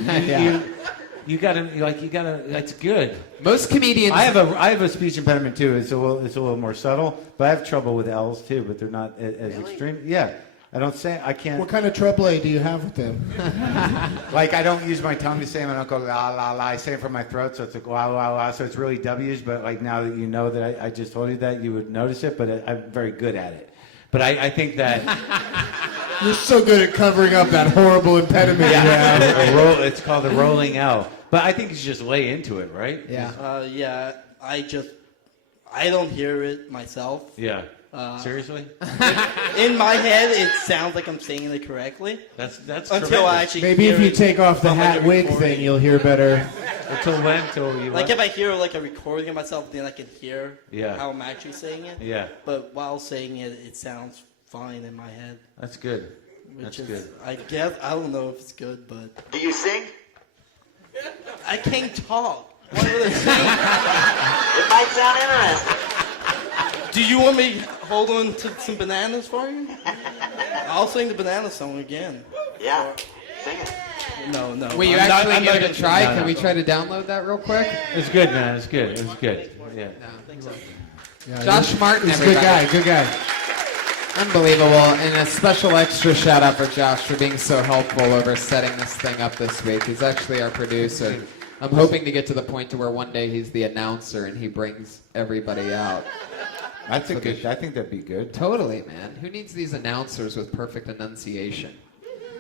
You gotta. That's good. Most comedians. I have a speech impediment too. It's a little more subtle, but I have trouble with L's too. But they're not as extreme. Yeah, I don't say. I can't. What kind of trouble do you have with them? Like I don't use my tongue to say them. I don't go la la la. I say it from my throat, so it's like la la la. So it's really W's. But like now that you know that I just told you that, you would notice it. But I'm very good at it. But I think that. You're so good at covering up that horrible impediment you have. It's called the rolling L. But I think you should just lay into it, right? Yeah. I don't hear it myself. Yeah. Seriously? In my head, it sounds like I'm saying it correctly. That's until I actually Maybe hear if you it take off the on, like, hat a wig recording. thing, you'll hear better. Until when? Until you Like if I hear like a recording of myself, then I can hear Yeah. how I'm actually saying it. Yeah. But while saying it, it sounds fine in my head. That's good. Which That's is, good. I guess, I don't know if it's good, but Do you sing? I can't talk. What are they saying? It might sound interesting. Do you want me to hold on to some bananas for you? I'll sing the banana song again. Yeah, sing it. No. Will you I'm actually I'm give it a gonna- try? No, Can no. we try to download that real quick? It's good, man. It's good. It was good. Yeah. Yeah, Josh he's- Martin, he's a good everybody. guy, good guy. Unbelievable. And a special extra shout out for Josh for being so helpful over setting this thing up this week. He's actually our producer. I'm hoping to get to the point to where one day he's the announcer and he brings everybody out. I think that'd be good. Totally, man. Who needs these announcers with perfect enunciation?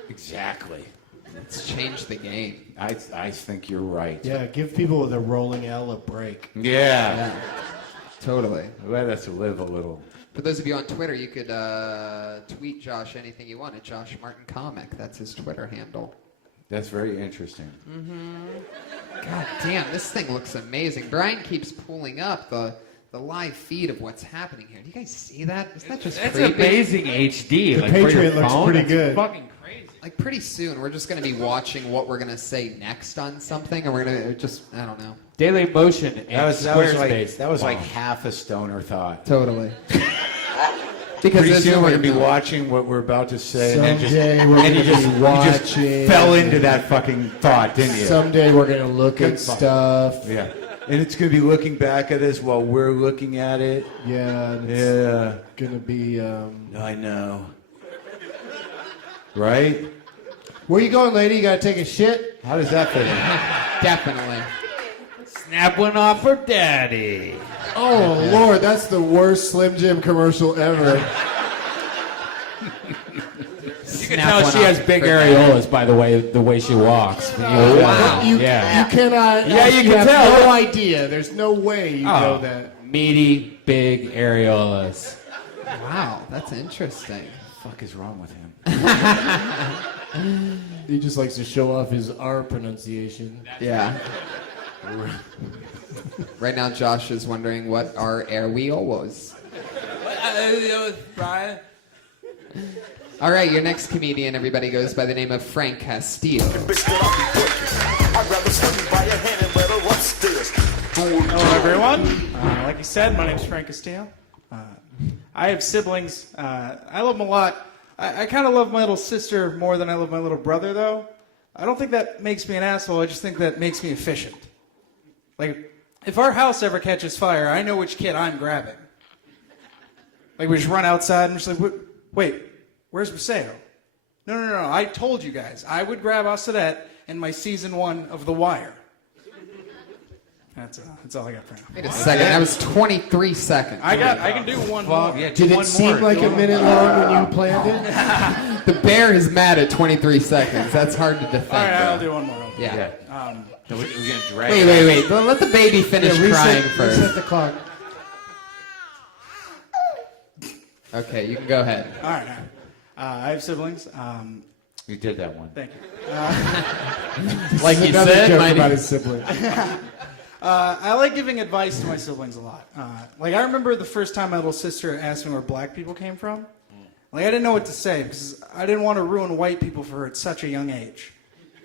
Exactly. Let's change the game. I think you're right. Yeah, give people with a rolling L a break. Yeah. Totally. Let us live a little. For those of you on Twitter, you could tweet Josh anything you want at Josh Martin Comic. That's his Twitter handle. That's very interesting. God damn, this thing looks amazing. Brian keeps pulling up the live feed of what's happening here. Do you guys see that? Isn't that just That's creepy? amazing HD. The like, for your Patriot looks phone, pretty that's good. Fucking crazy. Like pretty soon, we're just going to be watching what we're going to say next on something, and we're going to just, I don't know. Daily Motion and That was Squarespace. like half a stoner thought. Totally. Because Pretty there's soon no we're way going to be to know. watching what we're about to say, Someday we're and you gonna just be you just watching. fell into that fucking thought, didn't you? Someday we're gonna look Good at fuck. stuff. Yeah. And it's going to be looking back at us while we're looking at it. Yeah, and it's Yeah. gonna be. I know. Right? Where you going, lady? You gotta take a shit? How does that fit in? Definitely. Snap one off for Daddy. Oh Lord, that's the worst Slim Jim commercial ever. You can tell she has big areolas by the way she walks. Oh, wow. You Yeah. cannot. Yeah, you can have tell. no idea. There's no way you know that. Meaty, big areolas. Wow, that's interesting. What the fuck is wrong with him? He just likes to show off his R pronunciation. Yeah. Right now, Josh is wondering what our air wheel was. Brian. All right, your next comedian, everybody, goes by the name of Frank Castillo. Hello, everyone. Like you said, my name's Frank Castillo. I have siblings. I love them a lot. I kind of love my little sister more than I love my little brother, though. I don't think that makes me an asshole. I just think that makes me efficient. Like, if our house ever catches fire, I know which kid I'm grabbing. Like, we just run outside and just like, wait, where's Maseo? No. I told you guys. I would grab Ossadette in my season 1 of The Wire. That's all I got for now. Wait a second, that was 23 seconds. I can do one more. Yeah, Did it seem like a minute long when you planned it? The bear is mad at 23 seconds. That's hard to defend. All right, I'll bro. do one more. Yeah. We're going to drag Wait. Let the baby finish crying first. Reset the clock. Okay, you can go ahead. All right. I have siblings. You did that one. Thank you. Like you Another said, joke my about his sibling. I like giving advice to my siblings a lot. Like, I remember the first time my little sister asked me where black people came from. Like, I didn't know what to say because I didn't want to ruin white people for her at such a young age.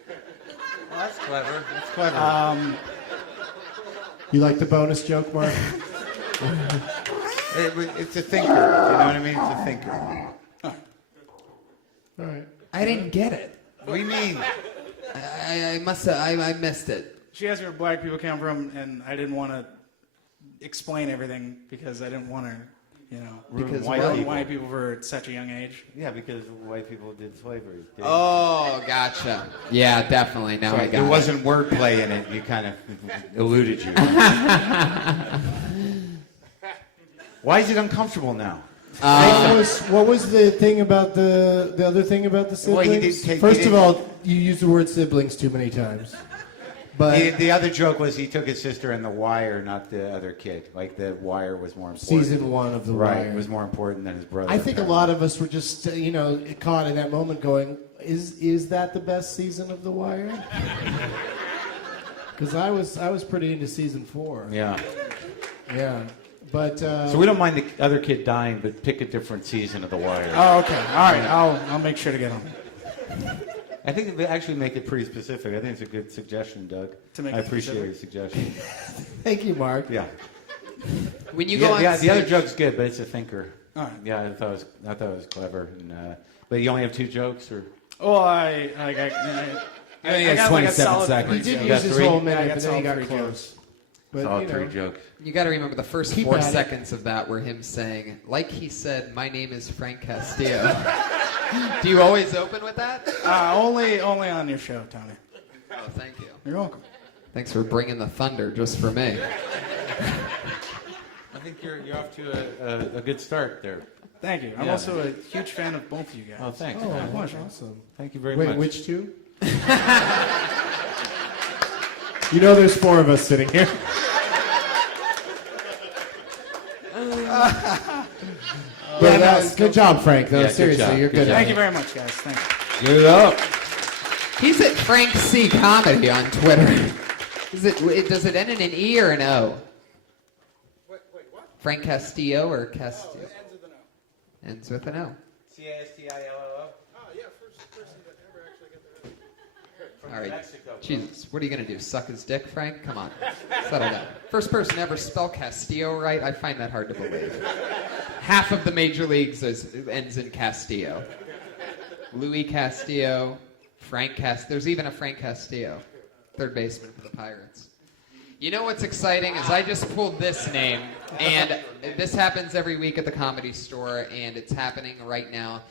Well, that's clever. That's clever. You like the bonus joke, Mark? It's a thinker. You know what I mean? It's a thinker. All right. I didn't get it. What do you mean? I missed it. She asked me where black people came from, and I didn't want to explain everything because I didn't want to, Because ruin white people for at such a young age. Yeah, because white people did slavery. Oh, gotcha. Yeah, definitely. Now I got There it. wasn't wordplay in it. You kind of eluded you. Why is it uncomfortable now? What was the thing about the other thing about the Well, siblings? he did take- First he of did- all, you used the word siblings too many times. But the other joke was he took his sister in The Wire, not the other kid. Like The Wire was more important. Season 1 of The Right, Wire was more important than his brother. I think a lot of us were just, caught in that moment going, is that the best season of The Wire? Because I was pretty into season 4. Yeah. Yeah. But So we don't mind the other kid dying, but pick a different season of The Wire. Oh, okay. All right. I'll make sure to get on it. I think they actually make it pretty specific. I think it's a good suggestion, Doug. To make I it appreciate specific? your suggestion. Thank you, Mark. Yeah. When you go on the other stage- joke's good, but it's a thinker. All right. Yeah, I thought it was clever. But you only have 2 jokes, or Oh, I only got has like a 27 solid seconds. He three did jokes. use his 3? whole Yeah, I minute, got but then he solid got 3 close. But, all 3 jokes. You got to remember the first Keep 4 at it. seconds of that were him saying, like he said, "My name is Frank Castillo." Do you always open with that? Only on your show, Tony. Oh, thank you. You're welcome. Thanks for bringing the thunder just for me. I think you're off to a good start there. Thank you. I'm Yeah. also a huge fan of both of you guys. Oh, thanks. Oh, man. awesome. Thank you very Wait, much. which 2? There's 4 of us sitting here. Good job, Frank. Though Yeah, good seriously, job, you're good good. job. At Thank you it. very much, guys. Thank you. Give it up. He's at Frank C. Comedy on Twitter. Does it end in an E or an O? Wait, what? Frank Castillo or Castillo? Ends with an O. Castillo. Oh, yeah, first person that ever actually got that. All right. Jesus, what are you going to do? Suck his dick, Frank? Come on. Settle down. First person to ever spell Castillo right? I find that hard to believe. Half of the major leagues ends in Castillo. Louis Castillo, Frank Castillo. There's even a Frank Castillo, third baseman for the Pirates. You know what's exciting is I just pulled this name, and this happens every week at the Comedy Store, and it's happening right now.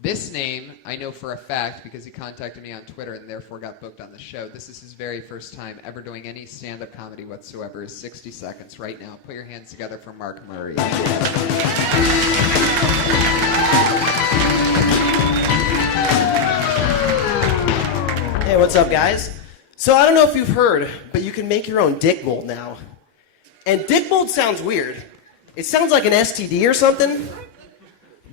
This name, I know for a fact because he contacted me on Twitter and therefore got booked on the show. This is his very first time ever doing any stand-up comedy whatsoever. Is 60 seconds right now. Put your hands together for Marc Murray. Hey, what's up, guys? So I don't know if you've heard, but you can make your own dick mold now. And dick mold sounds weird. It sounds like an STD or something.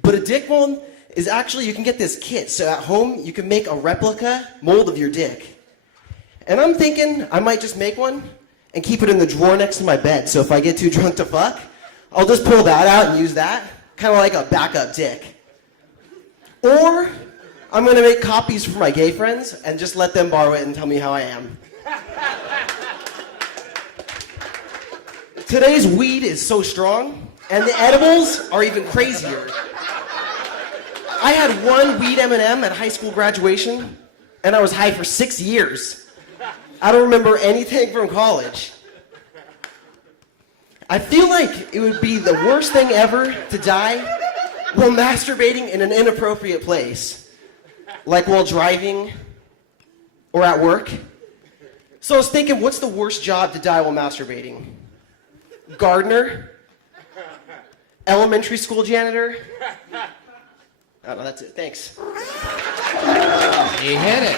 But a dick mold is actually, you can get this kit. So at home, you can make a replica mold of your dick. And I'm thinking I might just make one and keep it in the drawer next to my bed. So if I get too drunk to fuck, I'll just pull that out and use that. Kind of like a backup dick. Or I'm going to make copies for my gay friends and just let them borrow it and tell me how I am. Today's weed is so strong, and the edibles are even crazier. I had one weed M&M at high school graduation, and I was high for 6 years. I don't remember anything from college. I feel like it would be the worst thing ever to die while masturbating in an inappropriate place. Like while driving or at work. So I was thinking, what's the worst job to die while masturbating? Gardener? Elementary school janitor? I don't know, that's it. Thanks. You hit it.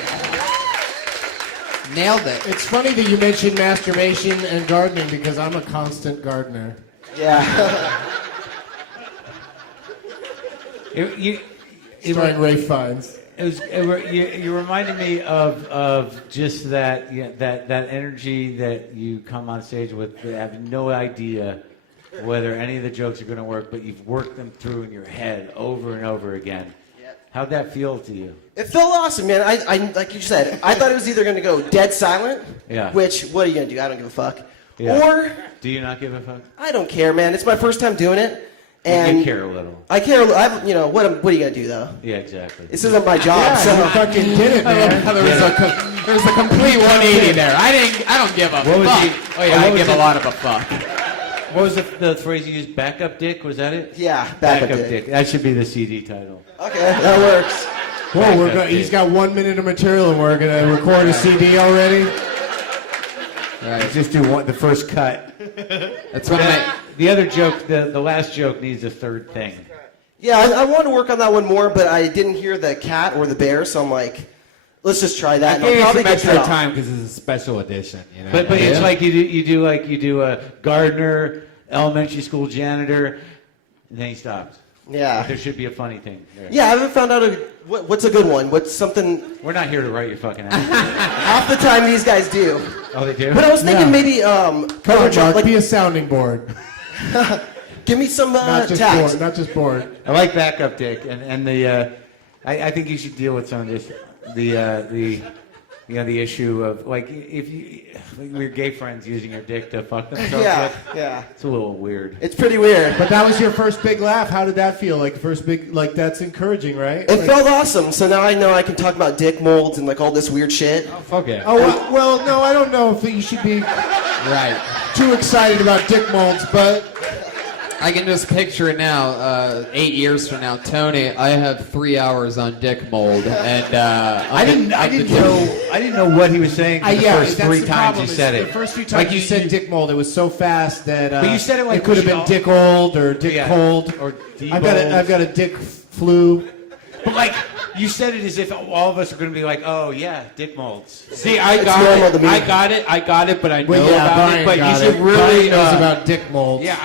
Nailed it. It's funny that you mentioned masturbation and gardening because I'm a constant gardener. Yeah. Starring Ray Fiennes. You reminded me of just that that energy that you come on stage with, that have no idea whether any of the jokes are going to work, but you've worked them through in your head over and over again. Yep. How'd that feel to you? It felt awesome, man. I like you said, I thought it was either going to go dead silent, Yeah. which, what are you going to do? I don't give a fuck. Yeah. Or, Do you not give a fuck? I don't care, man. It's my first time doing it. And you care a little. I care. What are you gonna do though? Yeah, exactly. This isn't my job. Yeah, so you fucking did it, man. There was a complete 180 there. I don't give a What was fuck. the- Oh yeah, what I was give it? a lot of a fuck. What was the phrase you used? Backup dick? Was that it? yeah, backup dick. dick. That should be the CD title. Okay, that works. Whoa, he's got 1 minute of material and we're going to record a CD already? Right. Just do the first cut. That's what I. The other joke, the last joke needs a third thing. Yeah, I wanted to work on that one more, but I didn't hear the cat or the bear, so I'm like, Let's just try I that. and gave I'll you probably some get extra cut off. time because it's a special edition. You know? But it's like you do a gardener, elementary school janitor, and then he stops. Yeah. There should be a funny thing there. Yeah, I haven't found out what's a good one. What's something We're not here to write your fucking ass. half the time these guys do. Oh, they do? But I was thinking maybe Come on, coverage Mark, like be a sounding board. give me some Not just tags. board. Not just board. I like backup dick, and the I think you should deal with some of this the issue of like if your gay friends using your dick to fuck themselves Yeah, with. yeah. It's a little weird. It's pretty weird. But that was your first big laugh. How did that feel? Like first big, like that's encouraging, right? It Like- felt awesome. So now I know I can talk about dick molds and like all this weird shit. Oh, fuck yeah. Oh well, no, I don't know if you should be Right. too excited about dick molds, but I can just picture it now. 8 years from now, Tony, I have 3 hours on dick mold, and I didn't know what he was saying for the first that's three the times problem, he is said it. The first few times Like you said dick mold, it was so fast that. But you said it like it could have we been all- dick old or dick Yeah. cold. Or I've got a dick flu. But like you said it as if all of us are going to be like, oh yeah, dick molds. See, I It's got normal it. to me. I got it, but I know Well, yeah, about Brian it. But got you should it. really Brian knows about dick molds. Yeah,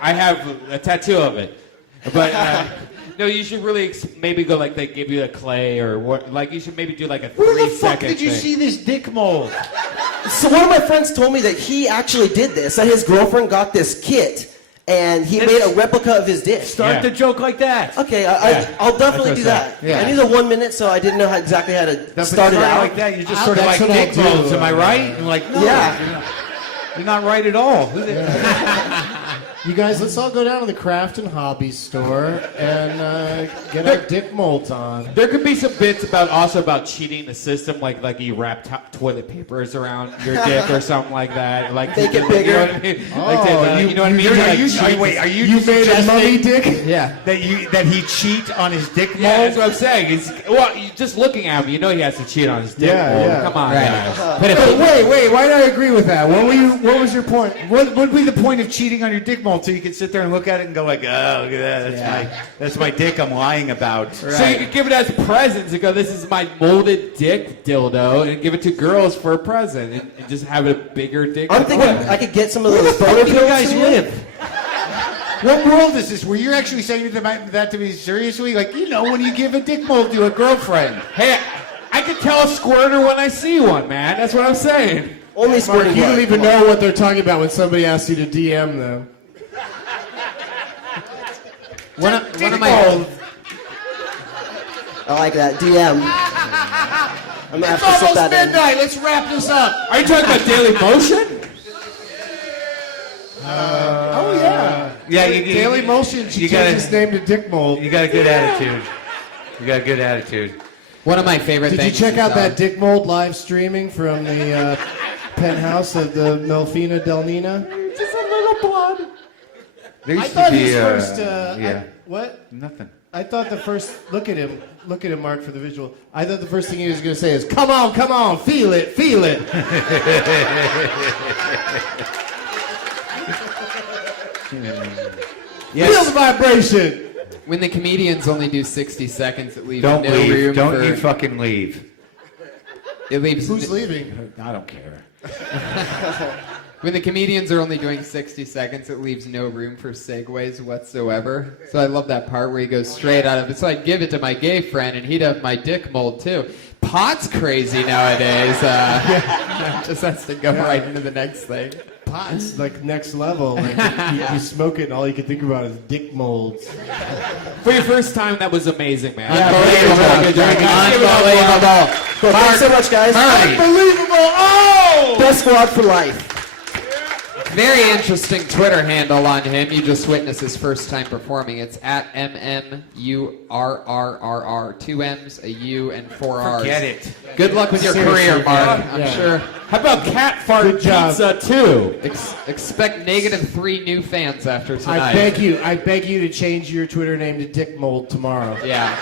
I have a tattoo of it, but no, you should really maybe go like they give you a clay or what? Like you should maybe do like a Where the 3 fuck second did you thing. see this dick mold? So one of my friends told me that he actually did this. That his girlfriend got this kit and he made a replica of his dick. Start the joke like that. Okay, Yeah. I'll definitely That's do what I that. said. Yeah. I need the 1 minute, so I didn't know exactly how to start it out. like that. You're just sort of That's like what I'll dick do. molds. Am I right? And like, no, Yeah. you're not right at all. You guys, let's all go down to the craft and hobby store and get our dick molds on. There could be some bits about cheating the system, like you wrap toilet papers around your dick or something like that. Like Make it You bigger. know what I mean? You know what I mean? Are you You made a mummy dick? Yeah. that he cheat on his dick mold? Yeah, that's what I'm saying. You just looking at him, you know he has to cheat on his dick. Yeah, mold. yeah. Come on, Right. guys. But if Wait, why did I agree with that? What was your point? What would be the point of cheating on your dick mold so you can sit there and look at it and go like, oh, look at that. That's my dick I'm lying about. So you could give it as presents and go, this is my molded dick dildo, and give it to girls for a present, and just have a bigger dick. I'm thinking I could get some of those Where boner do you pills guys for you. live? What world is this where you're actually saying that to me seriously? Like, when you give a dick mold to a girlfriend. Hey, I could tell a squirter when I see one, man. That's what I'm saying. Only Mark, squirting you don't blood. even know what they're talking about when somebody asks you to DM them. one of my I like that. DM. I'm gonna have to slip that in. Let's wrap this up. Are you talking about Daily Motion? Oh yeah. Yeah, Daily Motion. She you changed gotta- his name to Dick Mold. You got a good attitude. You got a good attitude. one of my favorite Did you things. check is, out that Dick Mold live streaming from the penthouse of the Melfina Del Nina? Just a little blood. There used I thought to be, his first. yeah. What? Nothing. I thought the first. Look at him, Mark, for the visual. I thought the first thing he was going to say is, "Come on, feel it, feel it." Feel the vibration. when the comedians only do 60 seconds, it leaves Don't no leave. room Don't for. you fucking leave. It leaves. Who's leaving? I don't care. When the comedians are only doing 60 seconds, it leaves no room for segues whatsoever. So I love that part where he goes straight out of it. So I'd give it to my gay friend, and he'd have my dick mold too. Pot's crazy nowadays. Just has to go right into the next thing. Pot's like next level. Like you smoke it, and all you can think about is dick molds. For your first time, that was amazing, man. Unbelievable. Good job. Unbelievable. Cool, thanks so much, guys. Unbelievable! Oh! Best squad for life. Very interesting Twitter handle on him. You just witnessed his first time performing. It's at MMURRRR. 2 M's, a U, and 4 R's. Forget it. Good luck with your Seriously, career, Mark. yeah. I'm Yeah. sure. How about cat fart Good job. pizza too? Expect -3 new fans after tonight. I beg you to change your Twitter name to Dick Mold tomorrow. Yeah.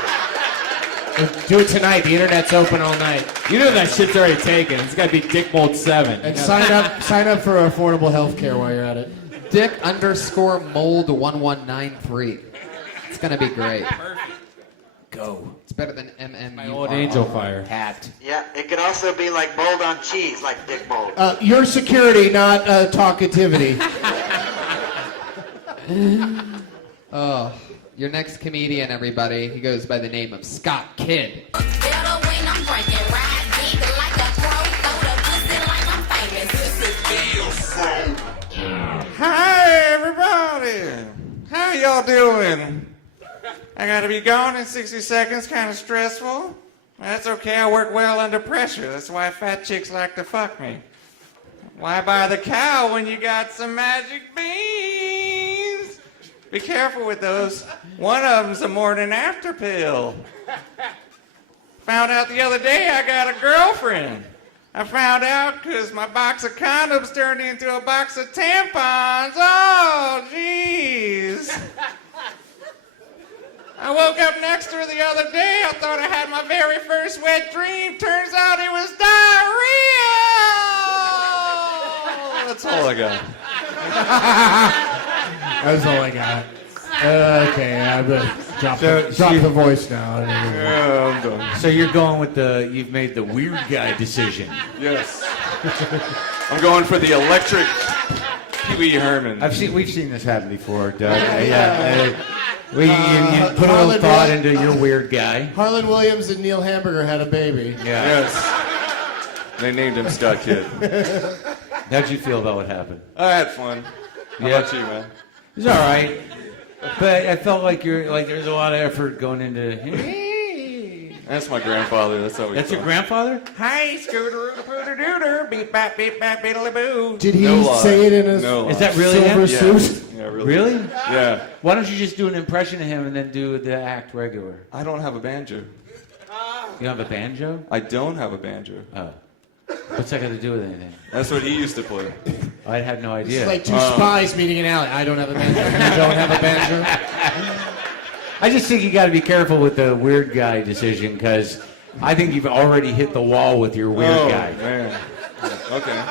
Do it tonight. The internet's open all night. You know that shit's already taken. It's got to be Dick Mold 7. And sign up for affordable health care while you're at it. Dick_mold1193. It's gonna be great. Go. It's better than MMU. My old angel fire. Hat. Yeah, it could also be like bold on cheese, like Dick Bold. Your security, not talkativity. Oh, your next comedian, everybody. He goes by the name of Scott Kidd. Hi, everybody. How y'all doing? I gotta be gone in 60 seconds, kind of stressful. That's okay, I work well under pressure. That's why fat chicks like to fuck me. Why buy the cow when you got some magic beans? Be careful with those. One of them's a morning after pill. Found out the other day I got a girlfriend. I found out because my box of condoms turned into a box of tampons. Oh, jeez. I woke up next to her the other day. I thought I had my very first wet dream. Turns out it was diarrhea. That's all I got. That's all I got. Okay, I'm gonna drop the voice now. Yeah, I'm done. So you're going with you've made the weird guy decision. Yes. I'm going for the electric Pee Wee Herman. We've seen this happen before, Doug. You put a little thought into your weird guy. Harlan Williams and Neil Hamburger had a baby. Yeah. Yes. They named him Scott Kidd. How'd you feel about what happened? I had fun. How about you, man? It's all right. But I felt like there's a lot of effort going into. That's my grandfather. That's how we. That's your grandfather? Hey, scooter, pooter, dooter, beep, bap, beedly boo. Did he say it in a Is that really silver him? suit? Yeah, really. Really? Yeah. Why don't you just do an impression of him and then do the act regular? I don't have a banjo. You have a banjo? I don't have a banjo. Oh. What's that got to do with anything? That's what he used to play. I had no idea. It's like two spies meeting in an alley. I don't have a banjo. You don't have a banjo. I just think you got to be careful with the weird guy decision because I think you've already hit the wall with your weird guy. Man. Okay.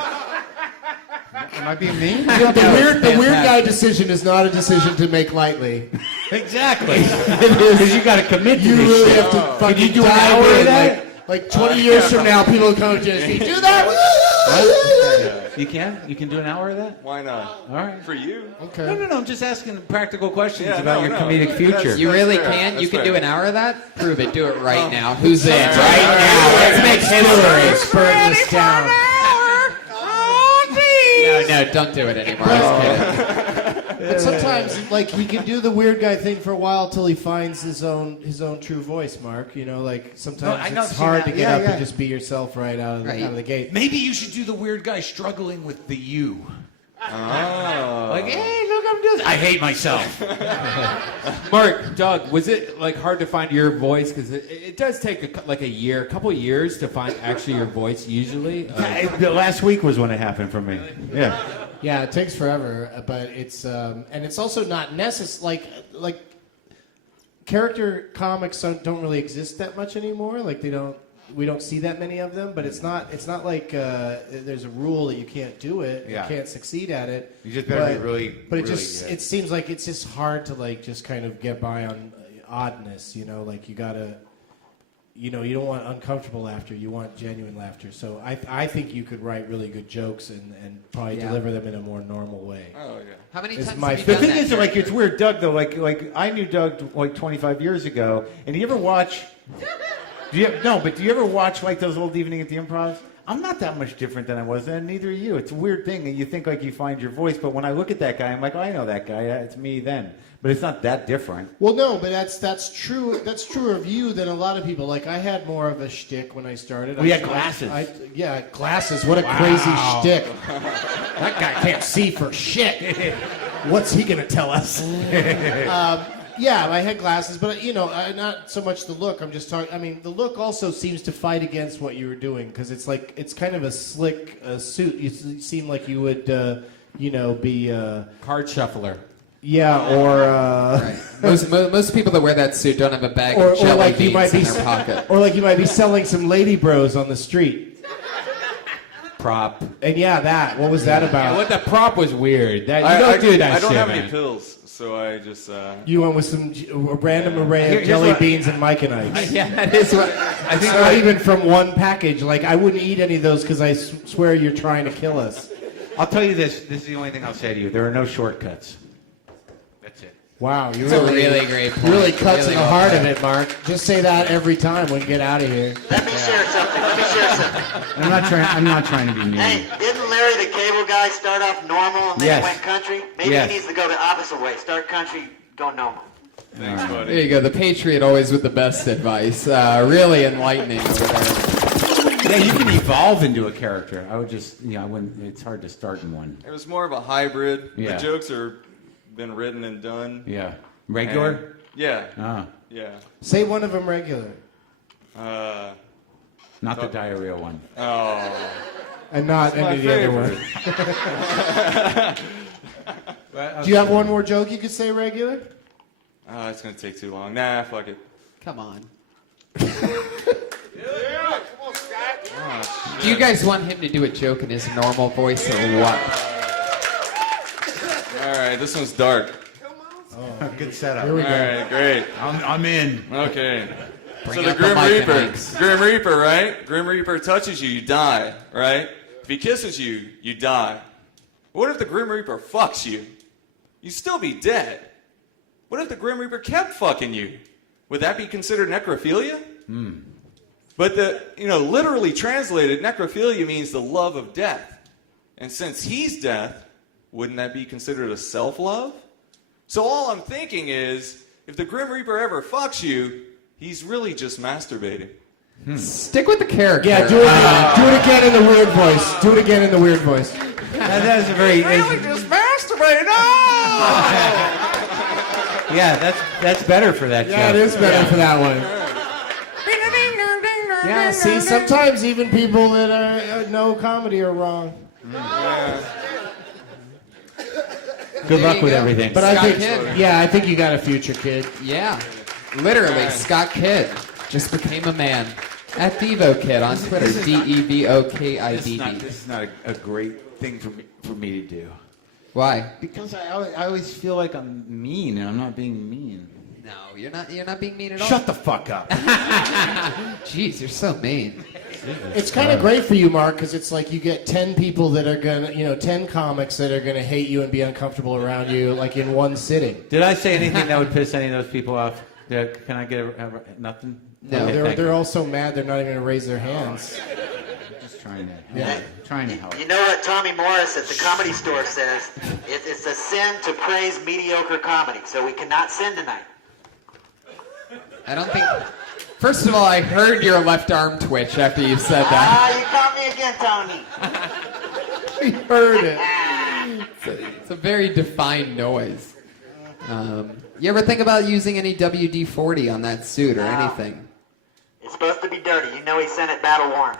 Am I being mean? The weird guy decision is not a decision to make lightly. Exactly. Because you got to commit to You this really shit. have to fucking Can you do an dive hour of in. that? Like 20 years from now, people will come to us. You do that? You can? You can do an hour of that? Why not? All right. For you? Okay. No, I'm just asking practical questions Yeah, about no, your no. comedic future. You really fair. can? That's You can fair. do an hour of that? Prove it. Do it right now. Who's in? Right now. Let's make Let's burn this down. No, don't do it anymore. Just kidding. But sometimes, like, he can do the weird guy thing for a while till he finds his own true voice, Mark. You know, like, sometimes I know, it's I've hard to seen get that. up Yeah, and just be yourself right out of the gate. Maybe you should do the weird guy struggling with the you. Oh. Like, hey, look, I'm doing. I hate myself. Mark, Doug, was it like hard to find your voice? Because it does take a couple of years to find actually your voice usually. The last week was when it happened for me. Yeah. Yeah, it takes forever, but it's and it's also not necessary. Like character comics don't really exist that much anymore. Like we don't see that many of them. But it's not like there's a rule that you can't do it, Yeah. you can't succeed at it. You just better be really. But really, it seems like it's just hard to like just kind of get by on oddness. You know, like you gotta. You know, you don't want uncomfortable laughter. You want genuine laughter. So I think you could write really good jokes and probably deliver them in a more normal way. Oh, yeah. How many It's times my have you The done thing that, is, like, it's weird, Doug. Though, like I knew Doug like 25 years ago, and do you ever watch? Do you ever watch like those old Evening at the Improv? I'm not that much different than I was then. Neither are you. It's a weird thing that you think like you find your voice, but when I look at that guy, I'm like, oh, I know that guy. It's me then. But it's not that different. Well, no, but that's true. That's truer of you than a lot of people. Like I had more of a shtick when I started. We had glasses. Glasses. What a crazy shtick! That guy can't see for shit. What's he gonna tell us? Yeah, I had glasses, but not so much the look. I'm just talking. I mean, the look also seems to fight against what you were doing because it's like it's kind of a slick suit. You seem like you would, be Card shuffler. Yeah, or Right. Most people that wear that suit don't have a bag or of jelly like you might beans be in their pocket. or like you might be selling some lady bros on the street. Prop. And yeah, that. What was that about? What the prop was weird. That you don't do that I don't shit, have man. any pills, so I just. You went with a random array of Here's jelly what- beans and Mike and Ike. Yeah, that is what. I think Not even from one package. Like, I wouldn't eat any of those because I swear you're trying to kill us. I'll tell you this. This is the only thing I'll say to you. There are no shortcuts. That's it. Wow, you It's a really great point. really cut to Really the well heart said. of it, Mark. Just say that every time we get out of here. Let me share something. I'm not trying to be mean. Hey, didn't Larry the Cable Guy start off normal and then Yes. he went country? Maybe Yes. he needs to go the opposite way. Start country, go normal. Thanks, buddy. There you go. The Patriot always with the best advice. Really enlightening over there. Yeah, you can evolve into a character. I would just, I wouldn't. It's hard to start in one. It was more of a hybrid. Yeah. The jokes are been written and done. Yeah. Regular. And- yeah. Ah, Yeah. Say one of them regular. not the diarrhea one. Oh. And not It's my any of the other favorite. ones. Do you have one more joke you could say regular? Oh, it's gonna take too long. Nah, fuck it. Come on. Do you guys want him to do a joke in his normal voice or what? All right, this one's dark. Good setup. Here we All go. right, great. I'm in. Okay. Bring So the out the Grim Mike and Reaper. Ikes. Grim Reaper, right? Grim Reaper touches you, you die, right? If he kisses you, you die. What if the Grim Reaper fucks you? You'd still be dead. What if the Grim Reaper kept fucking you? Would that be considered necrophilia? But literally translated, necrophilia means the love of death. And since he's death, wouldn't that be considered a self-love? So all I'm thinking is, if the Grim Reaper ever fucks you, he's really just masturbating. Stick with the character. Yeah, do it again in the weird voice. Do it again in the weird voice. That is a very. just masturbate! Yeah, that's better for that Yeah, it joke. is better for that one. Yeah, see, sometimes even people that know comedy are wrong. Good luck you with go. everything. But Scott I think, Kidd. yeah, I think you got a future, kid. Yeah. Literally, Scott Kidd just became a man. At Devo Kid on Twitter. This is DEVOKIDD. This is not a great thing for me to do. Why? Because I always feel like I'm mean, and I'm not being mean. No, you're not being mean at all. Shut the fuck up. Jeez, you're so mean. It's kind of great for you, Mark, because it's like you get 10 people that are going to, 10 comics that are going to hate you and be uncomfortable around you, like in one sitting. Did I say anything that would piss any of those people off? Can I get nothing? No. Okay, thank They're you. all so mad they're not even going to raise their hands. I'm just trying to Yeah. help. You know what Tommy Morris at the Comedy Store says? It's a sin to praise mediocre comedy, so we cannot sin tonight. I don't think. First of all, I heard your left arm twitch after you said that. You caught me again, Tony. We heard it. It's a very defined noise. You ever think about using any WD-40 on that suit or anything? It's supposed to be dirty. You know he sent it battle worn.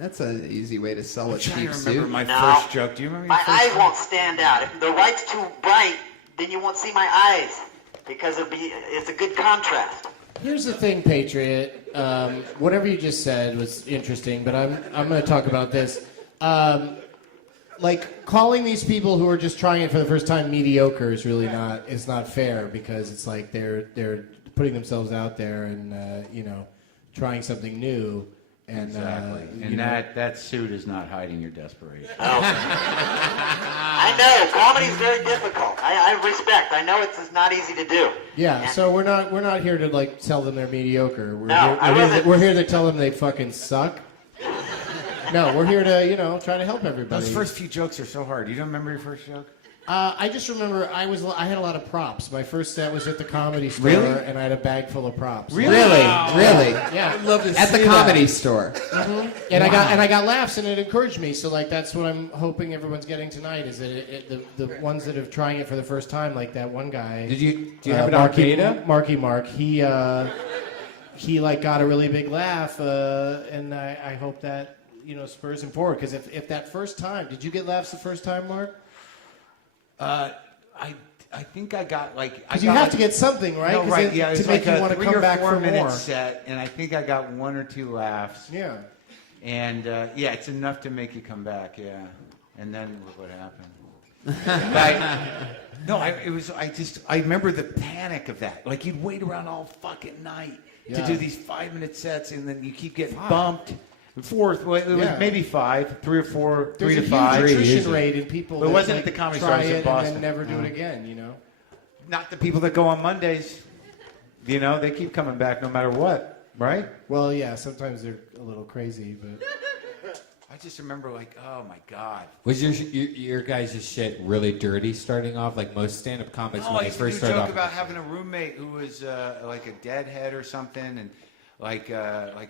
That's an easy way to sell a I'm trying cheap to remember suit. my No. first joke. Do you remember your My first eyes joke? won't stand out. If the light's too bright, then you won't see my eyes because it's a good contrast. Here's the thing, Patriot. Whatever you just said was interesting, but I'm going to talk about this. Like calling these people who are just trying it for the first time mediocre is really not fair, because it's like they're putting themselves out there and trying something new. And, Exactly. And that suit is not hiding your desperation. I know comedy's very difficult. I respect. I know it's not easy to do. Yeah, And- so we're not here to like tell them they're mediocre. No, I wasn't- We're here to tell them they fucking suck. No, we're here to try to help everybody. Those first few jokes are so hard. You don't remember your first joke? I just remember I had a lot of props. My first set was at the Comedy Store, Really? and I had a bag full of props. Really? Yeah. I'd love to At the Comedy Store. And I got laughs, and it encouraged me. So like that's what I'm hoping everyone's getting tonight is that the ones that are trying it for the first time, like that one guy. Do you have it on beta? Mark. He like got a really big laugh, and I hope that spurs him forward. Because if that first time, did you get laughs the first time, Mark? I think I got like. Because you have to get something, right? No, 'Cause right. it- Yeah, to it's make like you want a to 3 come or back 4 for minute more. set, and I think I got 1 or 2 laughs. Yeah. And it's enough to make you come back. Yeah. And then look what happened. I remember the panic of that. Like, you'd wait around all fucking night to do these 5-minute sets, and then you keep getting bumped. Fourth, well, it was maybe 5, 3 or 4, 3 to 5. There's a huge attrition rate in people But it that wasn't at the comedy try stores in it Boston. and then never do it again, you know? Not the people that go on Mondays. You know, they keep coming back no matter what, right? Well, yeah, sometimes they're a little crazy, but... I just remember, like, oh my God. Was your guys' shit really dirty starting off? Like most stand-up comics when they first I started joke off. about having a roommate who was like a deadhead or something, and like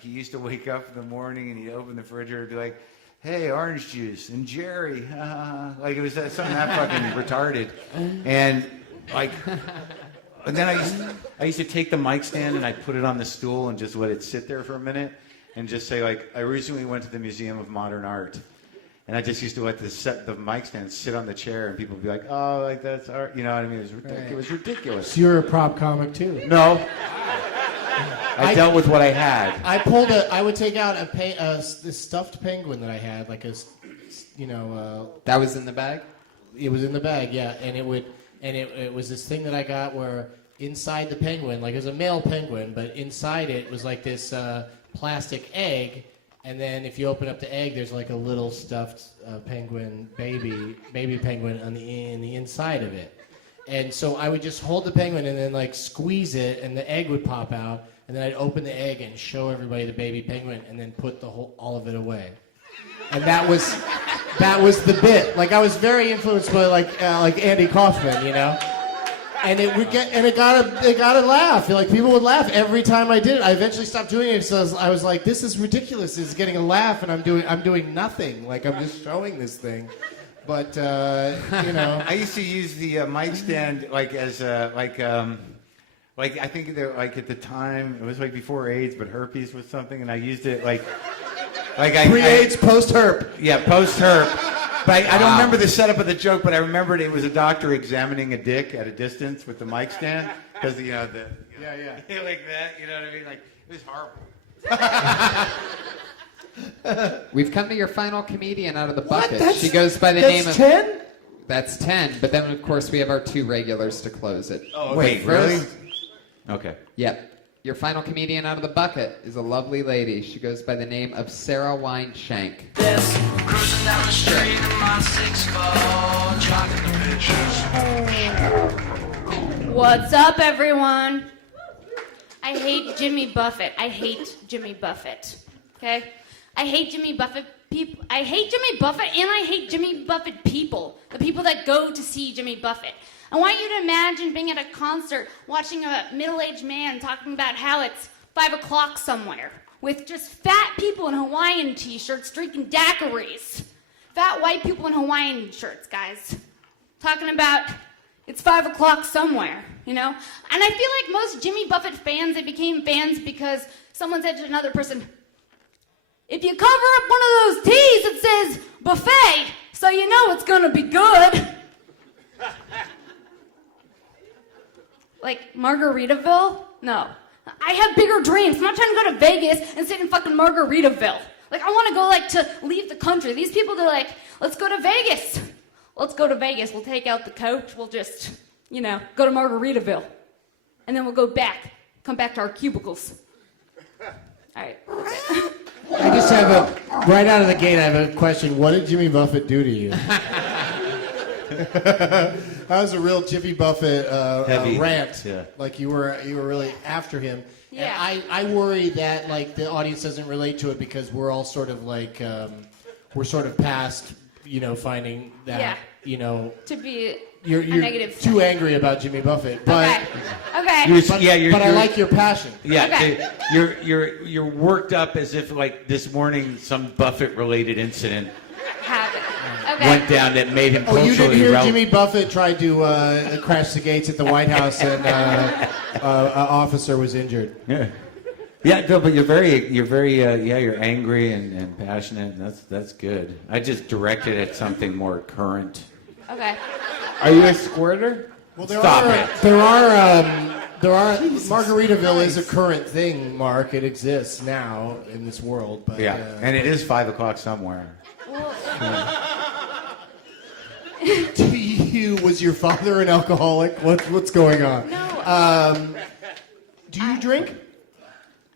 he used to wake up in the morning and he'd open the refrigerator and be like, "Hey, orange juice and Jerry," like it was something that fucking retarded, and like. And then I used to take the mic stand and I'd put it on the stool and just let it sit there for a minute and just say, like, I recently went to the Museum of Modern Art. And I just used to let the mic stand sit on the chair and people would be like, oh, like, that's art. You know what I mean? It was ridiculous. So you're a prop comic, too? No. I dealt with what I had. I would take out this stuffed penguin that I had, like that was in the bag? It was in the bag, yeah. And it was this thing that I got where inside the penguin, like it was a male penguin, but inside it was like this plastic egg, and then if you open up the egg, there's like a little stuffed penguin, baby penguin in the inside of it. And so I would just hold the penguin and then like squeeze it, and the egg would pop out, and then I'd open the egg and show everybody the baby penguin, and then put all of it away. And that was the bit. Like I was very influenced by like Andy Kaufman, you know. And it got a laugh. Like people would laugh every time I did it. I eventually stopped doing it, so I was like, this is ridiculous. It's getting a laugh, and I'm doing nothing. Like I'm just showing this thing. But you know, I used to use the mic stand like as like I think that like at the time it was like before AIDS, but herpes was something, and I used it like pre-AIDS, post-herp. Yeah, post-herp. But I don't remember the setup of the joke, but I remembered it was a doctor examining a dick at a distance with the mic stand, because yeah, like that, you know what I mean? Like it was horrible. We've come to your final comedian out of the bucket. She goes by the name of 10? That's 10. But then of course we have our 2 regulars to close it. Oh, okay. Wait, really? Okay. Yep. Your final comedian out of the bucket is a lovely lady. She goes by the name of Sarah Wineshank. Cruising down the street in my 6'4", dropping the bitches. What's up, everyone? I hate Jimmy Buffett. I hate Jimmy Buffett. Okay? I hate Jimmy Buffett people. I hate Jimmy Buffett, and I hate Jimmy Buffett people. The people that go to see Jimmy Buffett. I want you to imagine being at a concert, watching a middle-aged man talking about how it's 5 o'clock somewhere, with just fat people in Hawaiian t-shirts drinking daiquiris. Fat white people in Hawaiian shirts, guys. Talking about it's 5 o'clock somewhere, you know? And I feel like most Jimmy Buffett fans, they became fans because someone said to another person, if you cover up one of those T's, it says buffet, so you know it's gonna be good. Like Margaritaville? No. I have bigger dreams. I'm not trying to go to Vegas and sit in fucking Margaritaville. Like, I want to go, like, to leave the country. These people, they're like, let's go to Vegas. Let's go to Vegas. We'll take out the coach. We'll just, you know, go to Margaritaville. And then we'll go back. Come back to our cubicles. All right. I just have right out of the gate, I have a question. What did Jimmy Buffett do to you? That was a real Jimmy Buffett rant. Yeah. Like you were really after him. Yeah. And I worry that like the audience doesn't relate to it because we're all sort of like we're sort of past, you know, finding that you know to be you're a negative too angry about Jimmy Buffett. But okay. But I like your passion. Yeah. Okay. You're worked up as if like this morning some Buffett related incident went down that made him culturally you didn't hear relevant. Jimmy Buffett tried to crash the gates at the White House and an officer was injured. Yeah. Yeah, no, but you're very you're angry and passionate, and that's good. I just directed at something more current. Okay. Are you a squirter? Well, there are Margaritaville is a current thing, Mark. It exists now in this world, but and it is 5 o'clock somewhere. to you, was your father an alcoholic? What's going on? No. Do you drink?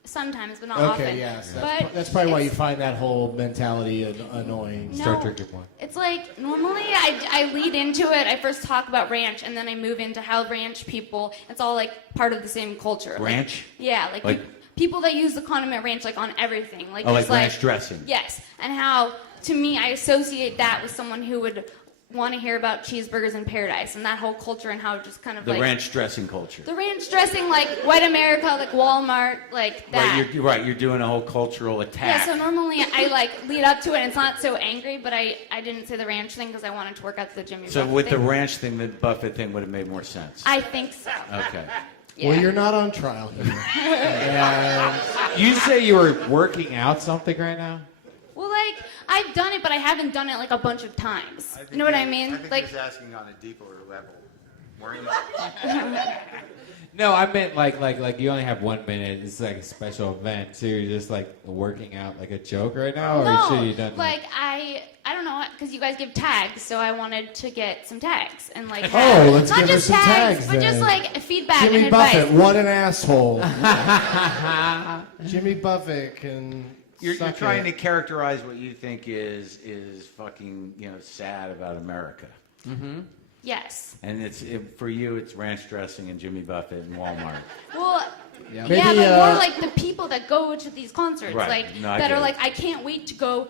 Sometimes, but not often. Okay, yes. But That's probably why you find that whole mentality annoying. No. Start drinking more. It's like normally I lead into it. I first talk about ranch, and then I move into how ranch people. It's all like part of the same culture. Ranch? Yeah, like people that use the condiment ranch like on everything. Like Oh, just like ranch dressing. Yes, and how to me I associate that with someone who would want to hear about cheeseburgers in paradise and that whole culture and how it just kind of The like ranch dressing culture. the ranch dressing, like white America, like Walmart, like that. Right, you're doing a whole cultural attack. Yeah, so normally I like lead up to it and it's not so angry, but I didn't say the ranch thing because I wanted to work out the Jimmy So Buffett with the thing. ranch thing, the Buffett thing would have made more sense. I think so. Okay. Yeah. Well, you're not on trial here. You say you were working out something right now? Well, like, I've done it, but I haven't done it like a bunch of times. You know what I mean? Like, asking on a deeper level. No, I meant like you only have 1 minute. It's like a special event, so you're just like working out like a joke right now, or should you done? like I don't know, because you guys give tags, so I wanted to get some tags and like Let's not give her just some tags but just then. like feedback Jimmy and Buffett, advice. what an asshole. Jimmy Buffett can. You're suck trying it. to characterize what you think is fucking sad about America. Mm-hmm. Yes. And for you, it's ranch dressing and Jimmy Buffett and Walmart. Well, Yeah. yeah, Maybe, but more like the people that go to these concerts, Right. like No, I that get are it. like, I can't wait to go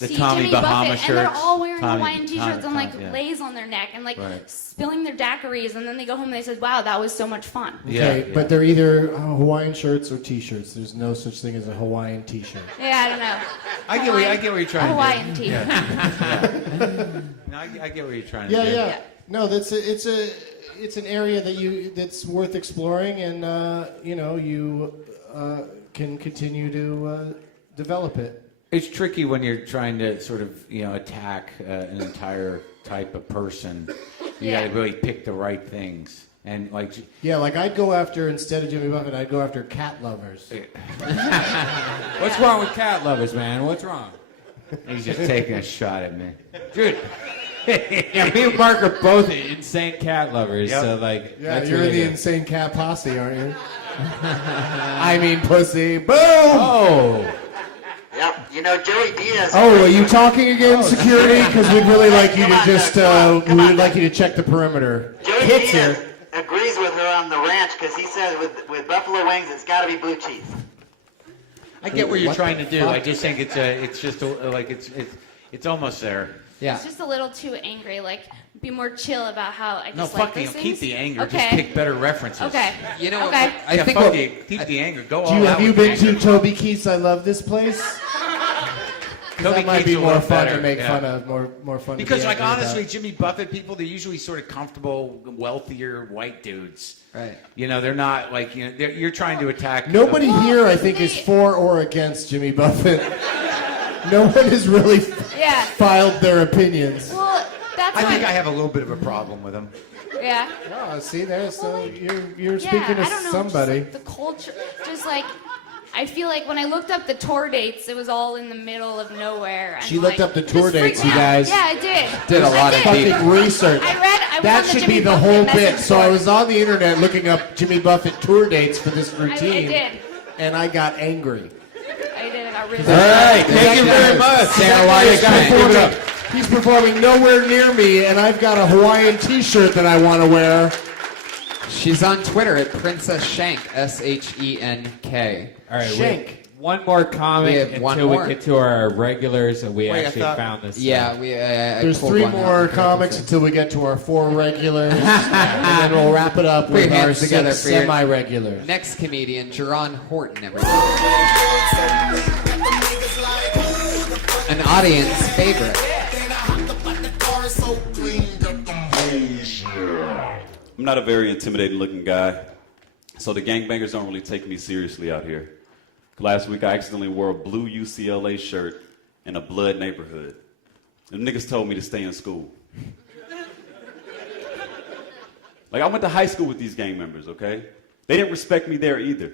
The see Tommy Jimmy Bahama Buffett, and they're shirts. all wearing Tommy- Hawaiian t-shirts and like yeah. lays on their neck and like Right. spilling their daiquiris, and then they go home and they said, "Wow, that was so much fun." Okay, but they're either Hawaiian shirts or T-shirts. There's no such thing as a Hawaiian T-shirt. Yeah, I don't know. I get what you're trying to do. Hawaiian t-shirt. No, I get what you're trying to Yeah, do. yeah. No, it's an area that's worth exploring, and you can continue to develop it. It's tricky when you're trying to sort of, attack an entire type of person. You got to really pick the right things. And like, Yeah, like I'd go after, instead of Jimmy Buffett, I'd go after cat lovers. What's wrong with cat lovers, man? What's wrong? he's just taking a shot at me. Dude. Yeah, me and Marc are both insane cat lovers, Yep. so like. Yeah, that's you're really the good. insane cat posse, aren't you? I mean, pussy. Boom! Oh! Yep. Joey Diaz. Oh, are you talking again, security? Because we'd really like you to just, we'd like you to check the perimeter. Joey Hits Diaz here. agrees with her on the ranch because he says with buffalo wings, it's got to be blue cheese. I get what you're What trying the to do. fuck? I just think it's almost there. Yeah. It's just a little too angry. Like, be more chill about how I No, just like fuck you. those things. Keep the anger. Okay. Just pick better references. Okay. You know, Okay. I Yeah, think fuck what- you. Keep the anger. Go all Have out you with been the to Toby Keith's I Love This Place? Toby That might Keith's be a more little fun better, to make yeah. fun of, more fun Because, to be like, angry honestly, about. Jimmy Buffett people, they're usually sort of comfortable, wealthier white dudes. Right. They're not like, you're trying to attack. Nobody here, I think, is for or against Jimmy Buffett. No one has really Yeah. filed their opinions. Well, that's I why. think I have a little bit of a problem with him. Yeah. Oh, see there, so Well, like, you're Yeah, speaking to I don't know, somebody. Just, like, the culture, just like. I feel like when I looked up the tour dates, it was all in the middle of nowhere. And She looked like, up the tour just freaked dates, me you out. guys. Yeah, I did. Did a lot I of did. deep- Fucking research. I was That on the should Jimmy be the Buffett whole message bit. So I board. was on the internet looking up Jimmy Buffett tour dates for this I routine, did. and I got angry. I did. I got really. All right, thank you very much. Sarah, why you guys give it up? He's performing nowhere near me, and I've got a Hawaiian T-shirt that I want to wear. She's on Twitter at Princess Shank, SHENK. All right, Shank. one more comic We have one until more. we get to our regulars, and we Wait, I actually thought- found this. Yeah, we. I There's pulled 3 one out more of the comics Princess. until we get to our 4 regulars, and then we'll wrap it up Put with your our hands together 6 for your semi-regulars. Next comedian, Doron Horton, everybody. An audience favorite. I'm not a very intimidating looking guy, so the gangbangers don't really take me seriously out here. Last week I accidentally wore a blue UCLA shirt in a blood neighborhood. The niggas told me to stay in school. Like, I went to high school with these gang members, okay? They didn't respect me there either.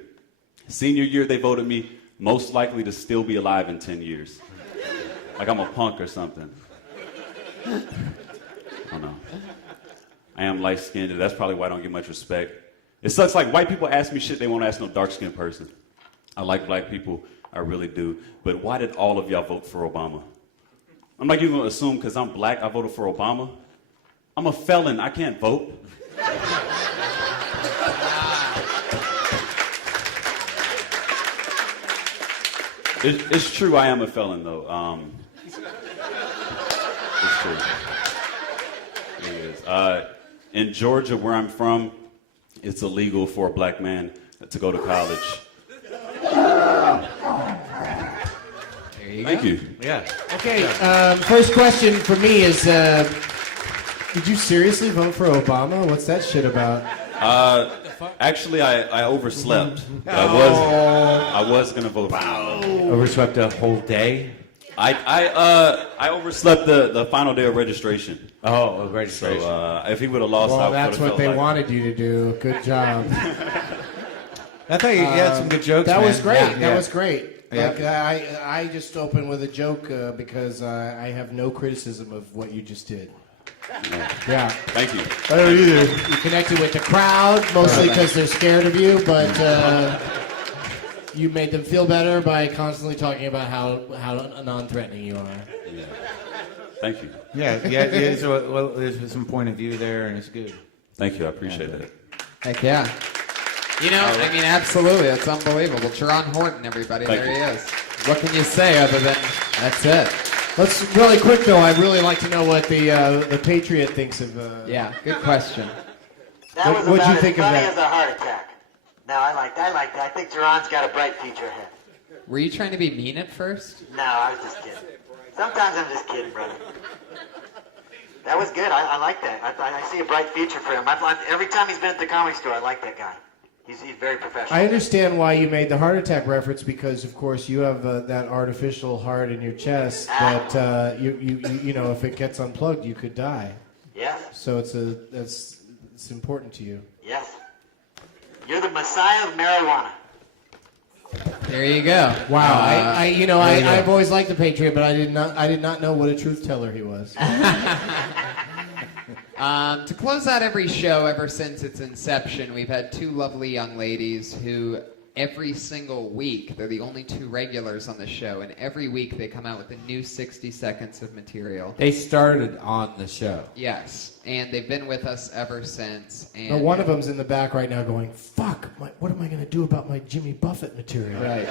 Senior year, they voted me most likely to still be alive in 10 years. Like I'm a punk or something. don't know. I am light-skinned. That's probably why I don't get much respect. It sucks. Like, white people ask me shit they won't ask no dark-skinned person. I like black people. I really do. But why did all of y'all vote for Obama? I'm not even going to assume because I'm black I voted for Obama. I'm a felon. I can't vote. It's true I am a felon, though. It's true. It is. In Georgia, where I'm from, it's illegal for a black man to go to college. There you Thank go. you. Yeah. Okay, first question for me is, did you seriously vote for Obama? What's that shit about? Actually, I overslept. I was gonna vote for him. Overslept a whole day? I overslept the final day of registration. Oh, registration. So if he would have lost, I Well, would that's have what felt they like wanted you to do. Good job. I thought you had some good jokes, That man. was great. Yeah. That was great. Yeah. Like, I just opened with a joke because I have no criticism of what you just did. Yeah. Thank you. I don't either. You connected with the crowd, mostly because they're scared of you, but you made them feel better by constantly talking about how non-threatening you are. Yeah. Thank you. Yeah. So, well, there's some point of view there, and it's good. Thank you. I appreciate that. Heck yeah. You know, I mean, absolutely. It's unbelievable. Doron Horton, everybody. Thank there you. he is. What can you say other than that's it? Let's really quick though. I'd really like to know what the Patriot thinks of. Yeah, good question. That was What'd about you as think of funny that? as a heart attack. No, I like that. I think Duran's got a bright future ahead. Were you trying to be mean at first? No, I was just kidding. Sometimes I'm just kidding, brother. That was good. I like that. I see a bright future for him. Every time he's been at the Comedy Store, I like that guy. He's very professional. I understand why you made the heart attack reference because, of course, you have that artificial heart in your chest that you know if it gets unplugged, you could die. Yes. So it's important to you. Yes. You're the messiah of marijuana. There you go. Wow. I've always liked the Patriot, but I did not know what a truth teller he was. To close out every show ever since its inception, we've had two lovely young ladies who every single week, they're the only two regulars on the show, and every week they come out with a new 60 seconds of material. They started on the show. Yes, and they've been with us ever since. And Now, one of them's in the back right now going, fuck, what am I going to do about my Jimmy Buffett material? Right.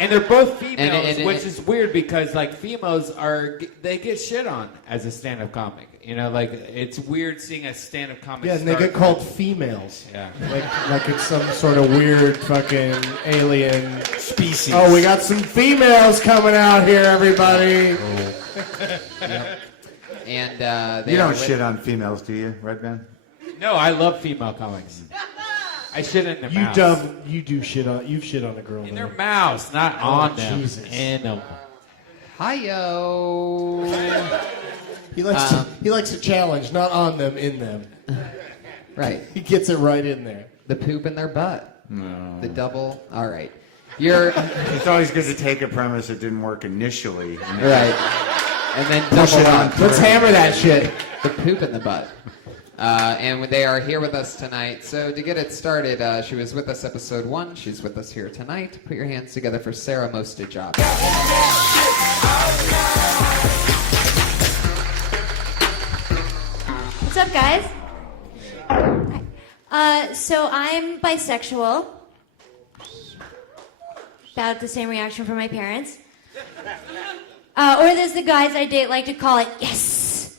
And they're both females, And- which is weird because like females they get shit on as a stand-up comic. You know, like it's weird seeing a stand-up comic. Yeah, and they start- get called females. Yeah. Like it's some sort of weird fucking alien species. Oh, we got some females coming out here, everybody. And You don't shit on females, do you, Red Man? No, I love female comics. I shit in their mouths. You've shit on a girl. In their mouths, not on them. Jesus. In them. Hi-yo. He likes to challenge, not on them, in them. Right. He gets it right in there. The poop in their butt. No. The double. All right. You're It's always good to take a premise that didn't work initially. right. And then Push double it on up. through. Let's hammer that shit. The poop in the butt. And they are here with us tonight. So to get it started, she was with us episode 1. She's with us here tonight. Put your hands together for Sarah Mostajab. What's up, guys? Hi. So I'm bisexual. About the same reaction from my parents. Or as the guys I date like to call it, yes.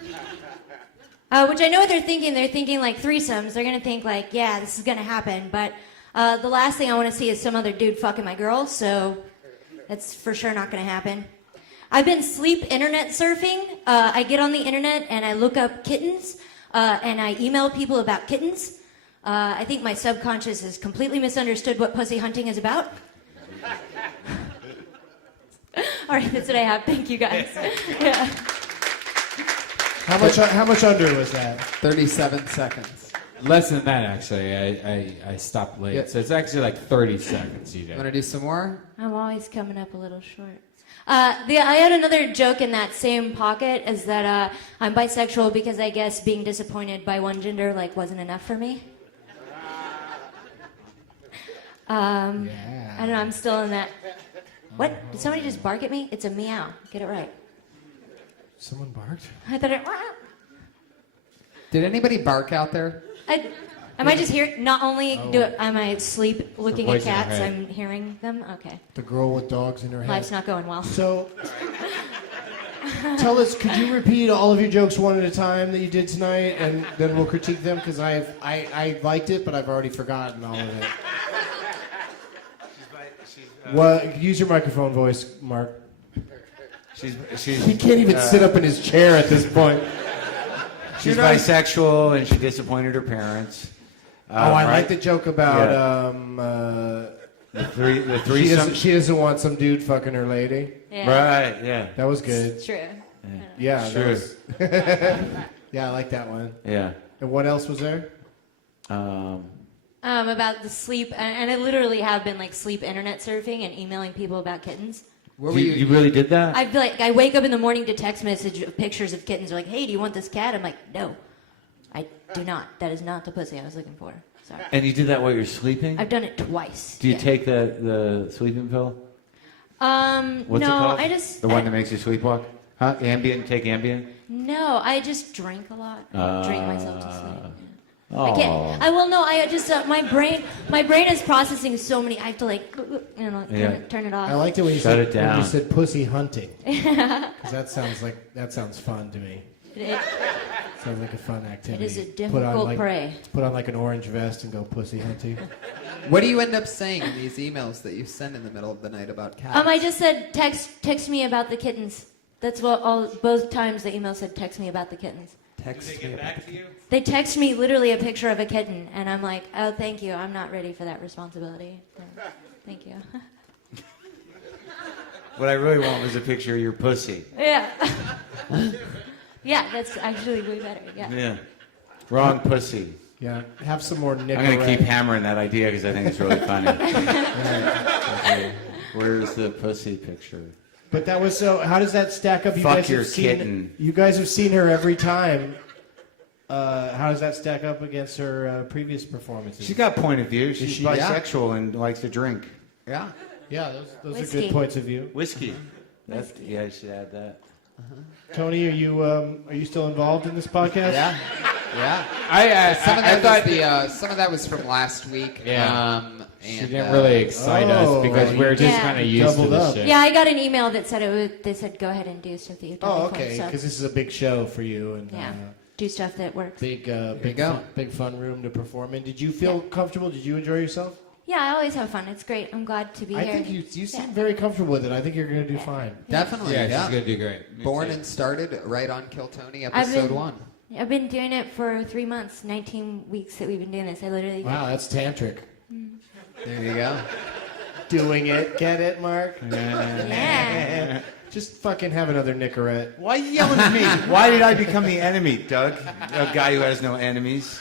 Which I know what they're thinking. They're thinking like threesomes. They're gonna think like, yeah, this is gonna happen. But the last thing I want to see is some other dude fucking my girl. So that's for sure not gonna happen. I've been sleep internet surfing. I get on the internet and I look up kittens, and I email people about kittens. I think my subconscious has completely misunderstood what pussy hunting is about. All right, that's what I have. Thank you, guys. Yeah. How much under was that? 37 seconds. Less than that, actually. I stopped late. Yeah. So it's actually like 30 seconds you You do. want to do some more? I'm always coming up a little short. I had another joke in that same pocket, is that I'm bisexual because I guess being disappointed by one gender wasn't enough for me. I don't know, I'm still in that. What? Did somebody just bark at me? It's a meow. Get it right. Someone barked? I thought it. Did anybody bark out there? Am I just hearing? Not only am I asleep looking at voice in your cats, head. I'm hearing them. Okay. The girl with dogs in her head. Life's not going well. So, tell us, could you repeat all of your jokes one at a time that you did tonight, and then we'll critique them? Because I liked it, but I've already forgotten all of it. Well, use your microphone voice, Mark. He can't even sit up in his chair at this point. She's bisexual and she disappointed her parents. I like the joke about the threesome. She doesn't want some dude fucking her lady. Yeah. Right, yeah. That was good. It's true. Yeah, Sure. that was, yeah, I like that one. Yeah. And what else was there? About the sleep, and I literally have been sleep internet surfing and emailing people about kittens. You really did that? I feel I wake up in the morning to text message of pictures of kittens. They're like, "Hey, do you want this cat?" I'm like, "No, I do not. That is not the pussy I was looking for." Sorry. And you did that while you're sleeping? I've done it twice. Do you take the sleeping pill? What's it No, called? I just The one that makes you sleepwalk? Huh? Ambien? Take Ambien? no, I just drink a lot. Drink myself to sleep. Yeah. Oh. I can't. I will no. I just my brain is processing so many. I have to turn it off. I liked it when you Shut said it down. when you said pussy hunting. Because that sounds fun to me. Sounds like a fun activity. It is a difficult prey. Put on an orange vest and go pussy hunting. What do you end up saying in these emails that you send in the middle of the night about cats? I just said text me about the kittens. That's what both times the email said text me about the kittens. Text Did they get back to you? They text me literally a picture of a kitten, and I'm like, oh, thank you. I'm not ready for that responsibility. Thank you. What I really want was a picture of your pussy. Yeah. Yeah, that's actually way better. Yeah. Yeah. Wrong pussy. Yeah. Have some more Nicorette. I'm going to keep hammering that idea because I think it's really funny. Okay. Where's the pussy picture? But that was so. How does that stack up? Fuck your kitten. You guys have seen her every time. How does that stack up against her previous performances? She's got point of view. She's she? bisexual and likes to drink. Yeah. Yeah, those are Whiskey. good points of view. Whiskey. Yeah, you should add that. Tony, are you still involved in this podcast? Yeah. Some of that was from last week. Yeah. She didn't really excite us because we're just kind of used to doubled this up. shit. Yeah, I got an email that said they said go ahead and do stuff that you've done Oh, before. okay. So, Because this is a big show for you, and yeah, do stuff that works. big go. big fun room to perform in. Did you feel comfortable? Did you enjoy yourself? Yeah, I always have fun. It's great. I'm glad to be I here. think you seem very comfortable with it. I think you're going to do fine. Definitely. Yeah, she's gonna do great. Born and started right on Kill Tony, I've episode been- 1. I've been doing it for 3 months, 19 weeks that we've been doing this. I literally. Wow, that's tantric. There you go. Doing it. Get it, Mark? Yeah. Just fucking have another Nicorette. Why are you yelling at me? Why did I become the enemy, Doug? A guy who has no enemies.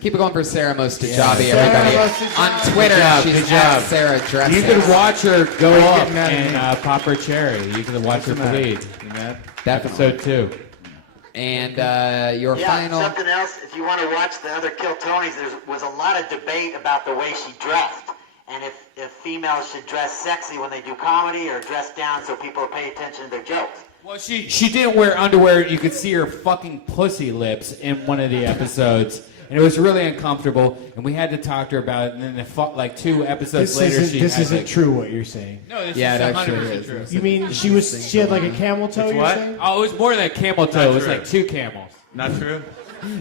Keep it going for Sarah Mostajabi, Sarah everybody. Mostajabi. On Twitter, Good job, she's good job. at Sarah Dresses. You can watch her go Why are you up getting mad at me? and pop her cherry. You can watch her What's the matter? bleed. You mad? Episode 2. And your final... something else. If you want to watch the other Kill Tonys, there was a lot of debate about the way she dressed, and if females should dress sexy when they do comedy or dress down so people pay attention to their jokes. Well, she didn't wear underwear. You could see her fucking pussy lips in one of the episodes. And it was really uncomfortable, and we had to talk to her about it. And then, 2 episodes later, This isn't true. What you're saying? No, this Yeah, is it actually 100% is. true. You mean she had like a camel toe? You're what? saying? Oh, it was more than a camel toe. Not It was true. like 2 camels. Not true?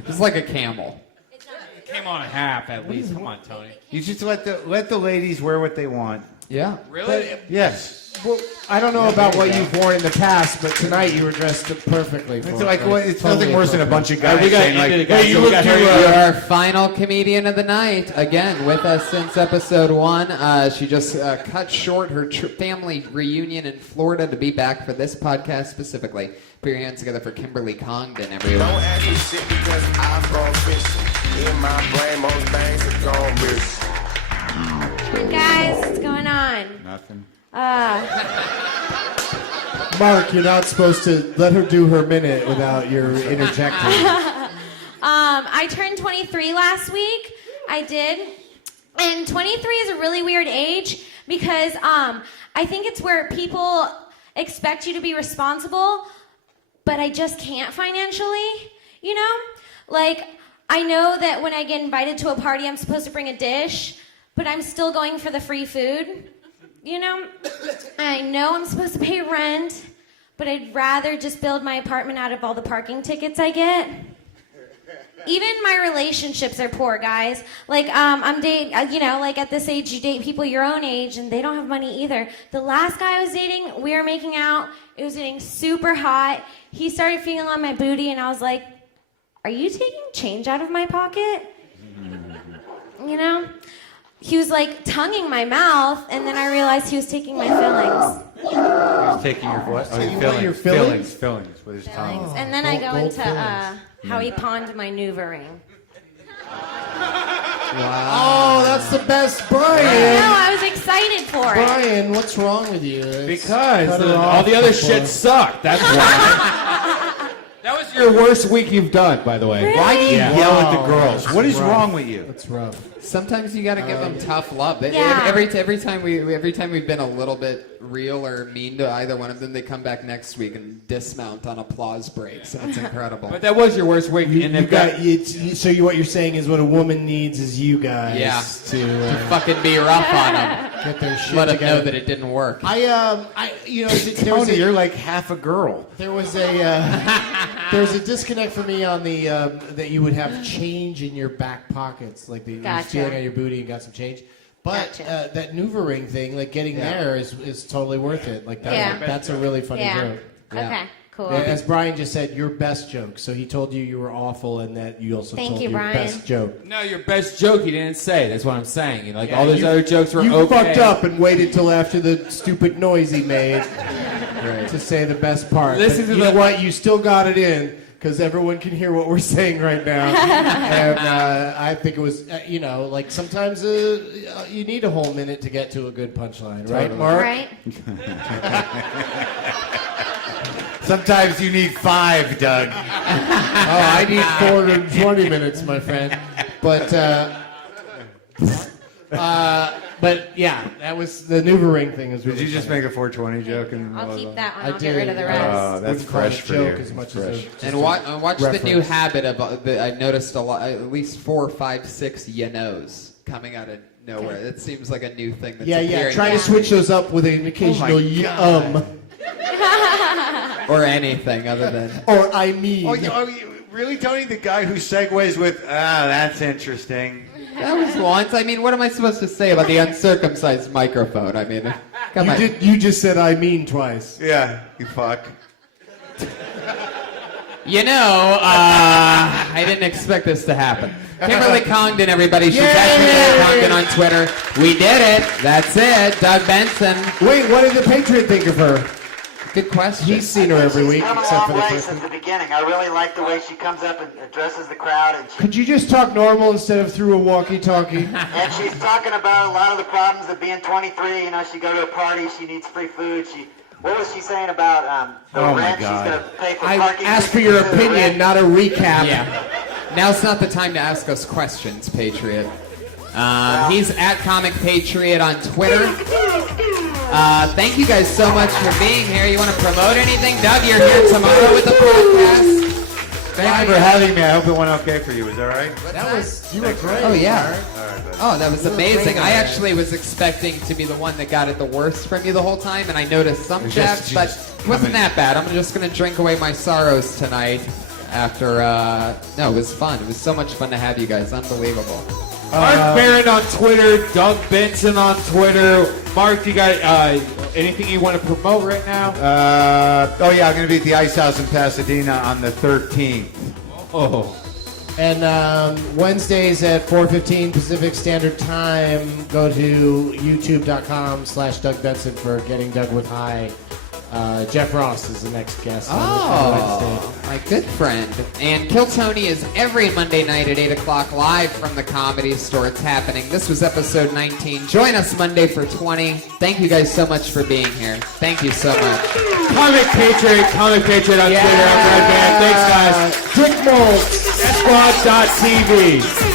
It's like a camel. It came on half at least. Come on, Tony. You just let the ladies wear what they want. Yeah. Really? Yes. Well, I don't know about what you've worn in the past, but tonight you were dressed perfectly. It's it's nothing worse than a bunch of guys we got saying like, into the guys, "Hey, so you we look got too." Harry- Our final comedian of the night, again with us since episode 1. She just cut short her family reunion in Florida to be back for this podcast specifically. Put your hands together for Kimberly Congdon, everyone. Don't ask me shit because I've gone fishing. In my brain, most things are gone missing. Hey guys, what's going on? Nothing. Mark, you're not supposed to let her do her minute without your interjecting. I turned 23 last week. I did. And 23 is a really weird age because I think it's where people expect you to be responsible, but I just can't financially, you know? Like, I know that when I get invited to a party, I'm supposed to bring a dish, but I'm still going for the free food, you know? I know I'm supposed to pay rent, but I'd rather just build my apartment out of all the parking tickets I get. Even my relationships are poor, guys. Like, I'm dating, you know, like at this age, you date people your own age, and they don't have money either. The last guy I was dating, we were making out. It was getting super hot. He started feeling on my booty, and I was like, are you taking change out of my pocket? You know? He was like tonguing my mouth, and then I realized he was taking my fillings. He was taking your what? Oh, your fillings. Fillings with his tongue. And then I go into how he pawned my Nuva-ring. Wow. Oh, that's the best, Brian. I know, I was excited for it. Brian, what's wrong with you? Because all the other shit sucked. That's why. That was your worst week you've done, by the way. Really? Why do you Yeah. yell at the girls? What is rough. wrong with you? That's rough. Sometimes you got to give them tough love. Yeah. Every time we've been a little bit real or mean to either one of them, they come back next week and dismount on applause breaks. That's incredible. But that was your worst week. And What you're saying is what a woman needs is you guys to fucking be rough on them. get their shit Let them together. know that it didn't work. Tony, you're like half a girl. There was a disconnect for me on the that you would have change in your back pockets, like you was feeling on your booty and got some change. But that Nuva-ring thing, like getting there, is totally worth it. Like that's a really funny joke. Okay, cool. As Brian just said, your best joke. So he told you were awful, and that you also told your Brian. best joke. No, your best joke you didn't say. That's what I'm saying. Like all those other jokes were you okay. fucked up and waited till after the stupid noise he made to say the best part. Listen But to you know what? You still got it in. Because everyone can hear what we're saying right now. And I think it was, like sometimes you need a whole minute to get to a good punchline, right, Mark? Right. Sometimes you need 5, Doug. I need 420 minutes, my friend. But yeah, that was the Nuva-ring thing. Did you just make a 420 joke? I'll keep that one. I I'll get rid of the rest. Oh, that's fresh for you. As much Fresh. as Watch the new habit of I've noticed a lot, at least 4, 5, 6 knows coming out of nowhere. It seems like a new thing that's appearing. Try to switch those up with an occasional or anything other than or I mean. Oh, really, Tony? The guy who segues with, that's interesting. That was once. I mean, what am I supposed to say about the uncircumcised microphone? I mean, come on. You just said I mean twice. Yeah, you fuck. I didn't expect this to happen. Kimberly Congdon, everybody. She's at Kimberly Congdon on Twitter. We did it. That's it. Doug Benson. Wait, what did the Patriot think of her? Good question. He's seen her every week, She's come a except for long the way first since week. the beginning. I really like the way she comes up and addresses the crowd, and Could you just talk normal instead of through a walkie-talkie? and she's talking about a lot of the problems of being 23. You know, she go to a party, she needs free food. What was she saying about the rent? She's going to pay for I parking. asked for your opinion, not a recap. Yeah. Now's not the time to ask us questions, Patriot. He's at Comic Patriot on Twitter. Thank you guys so much for being here. You want to promote anything? Doug, you're here tomorrow with the podcast. Thank you for having me. I hope it went okay for you. Was that all right? You were great. Oh, yeah. All right, Oh, that was amazing. I actually was expecting to be the one that got it the worst from you the whole time, and I noticed some jabs, but it wasn't that bad. I'm just going to drink away my sorrows tonight after, no, it was fun. It was so much fun to have you guys. Unbelievable. Marc Maron on Twitter, Doug Benson on Twitter. Mark, you got anything you want to promote right now? I'm going to be at the Ice House in Pasadena on the 13th. Oh. And Wednesdays at 4:15 Pacific Standard Time, go to youtube.com/Doug Benson for Getting Doug with High. Jeff Ross is the next guest. Oh, my good friend. And Kill Tony is every Monday night at 8 o'clock live from the Comedy Store. It's happening. This was episode 19. Join us Monday for 20. Thank you guys so much for being here. Thank you so much. Comic Patriot on Twitter. Red Band. Thanks, guys. Dick Mold, Squad.tv.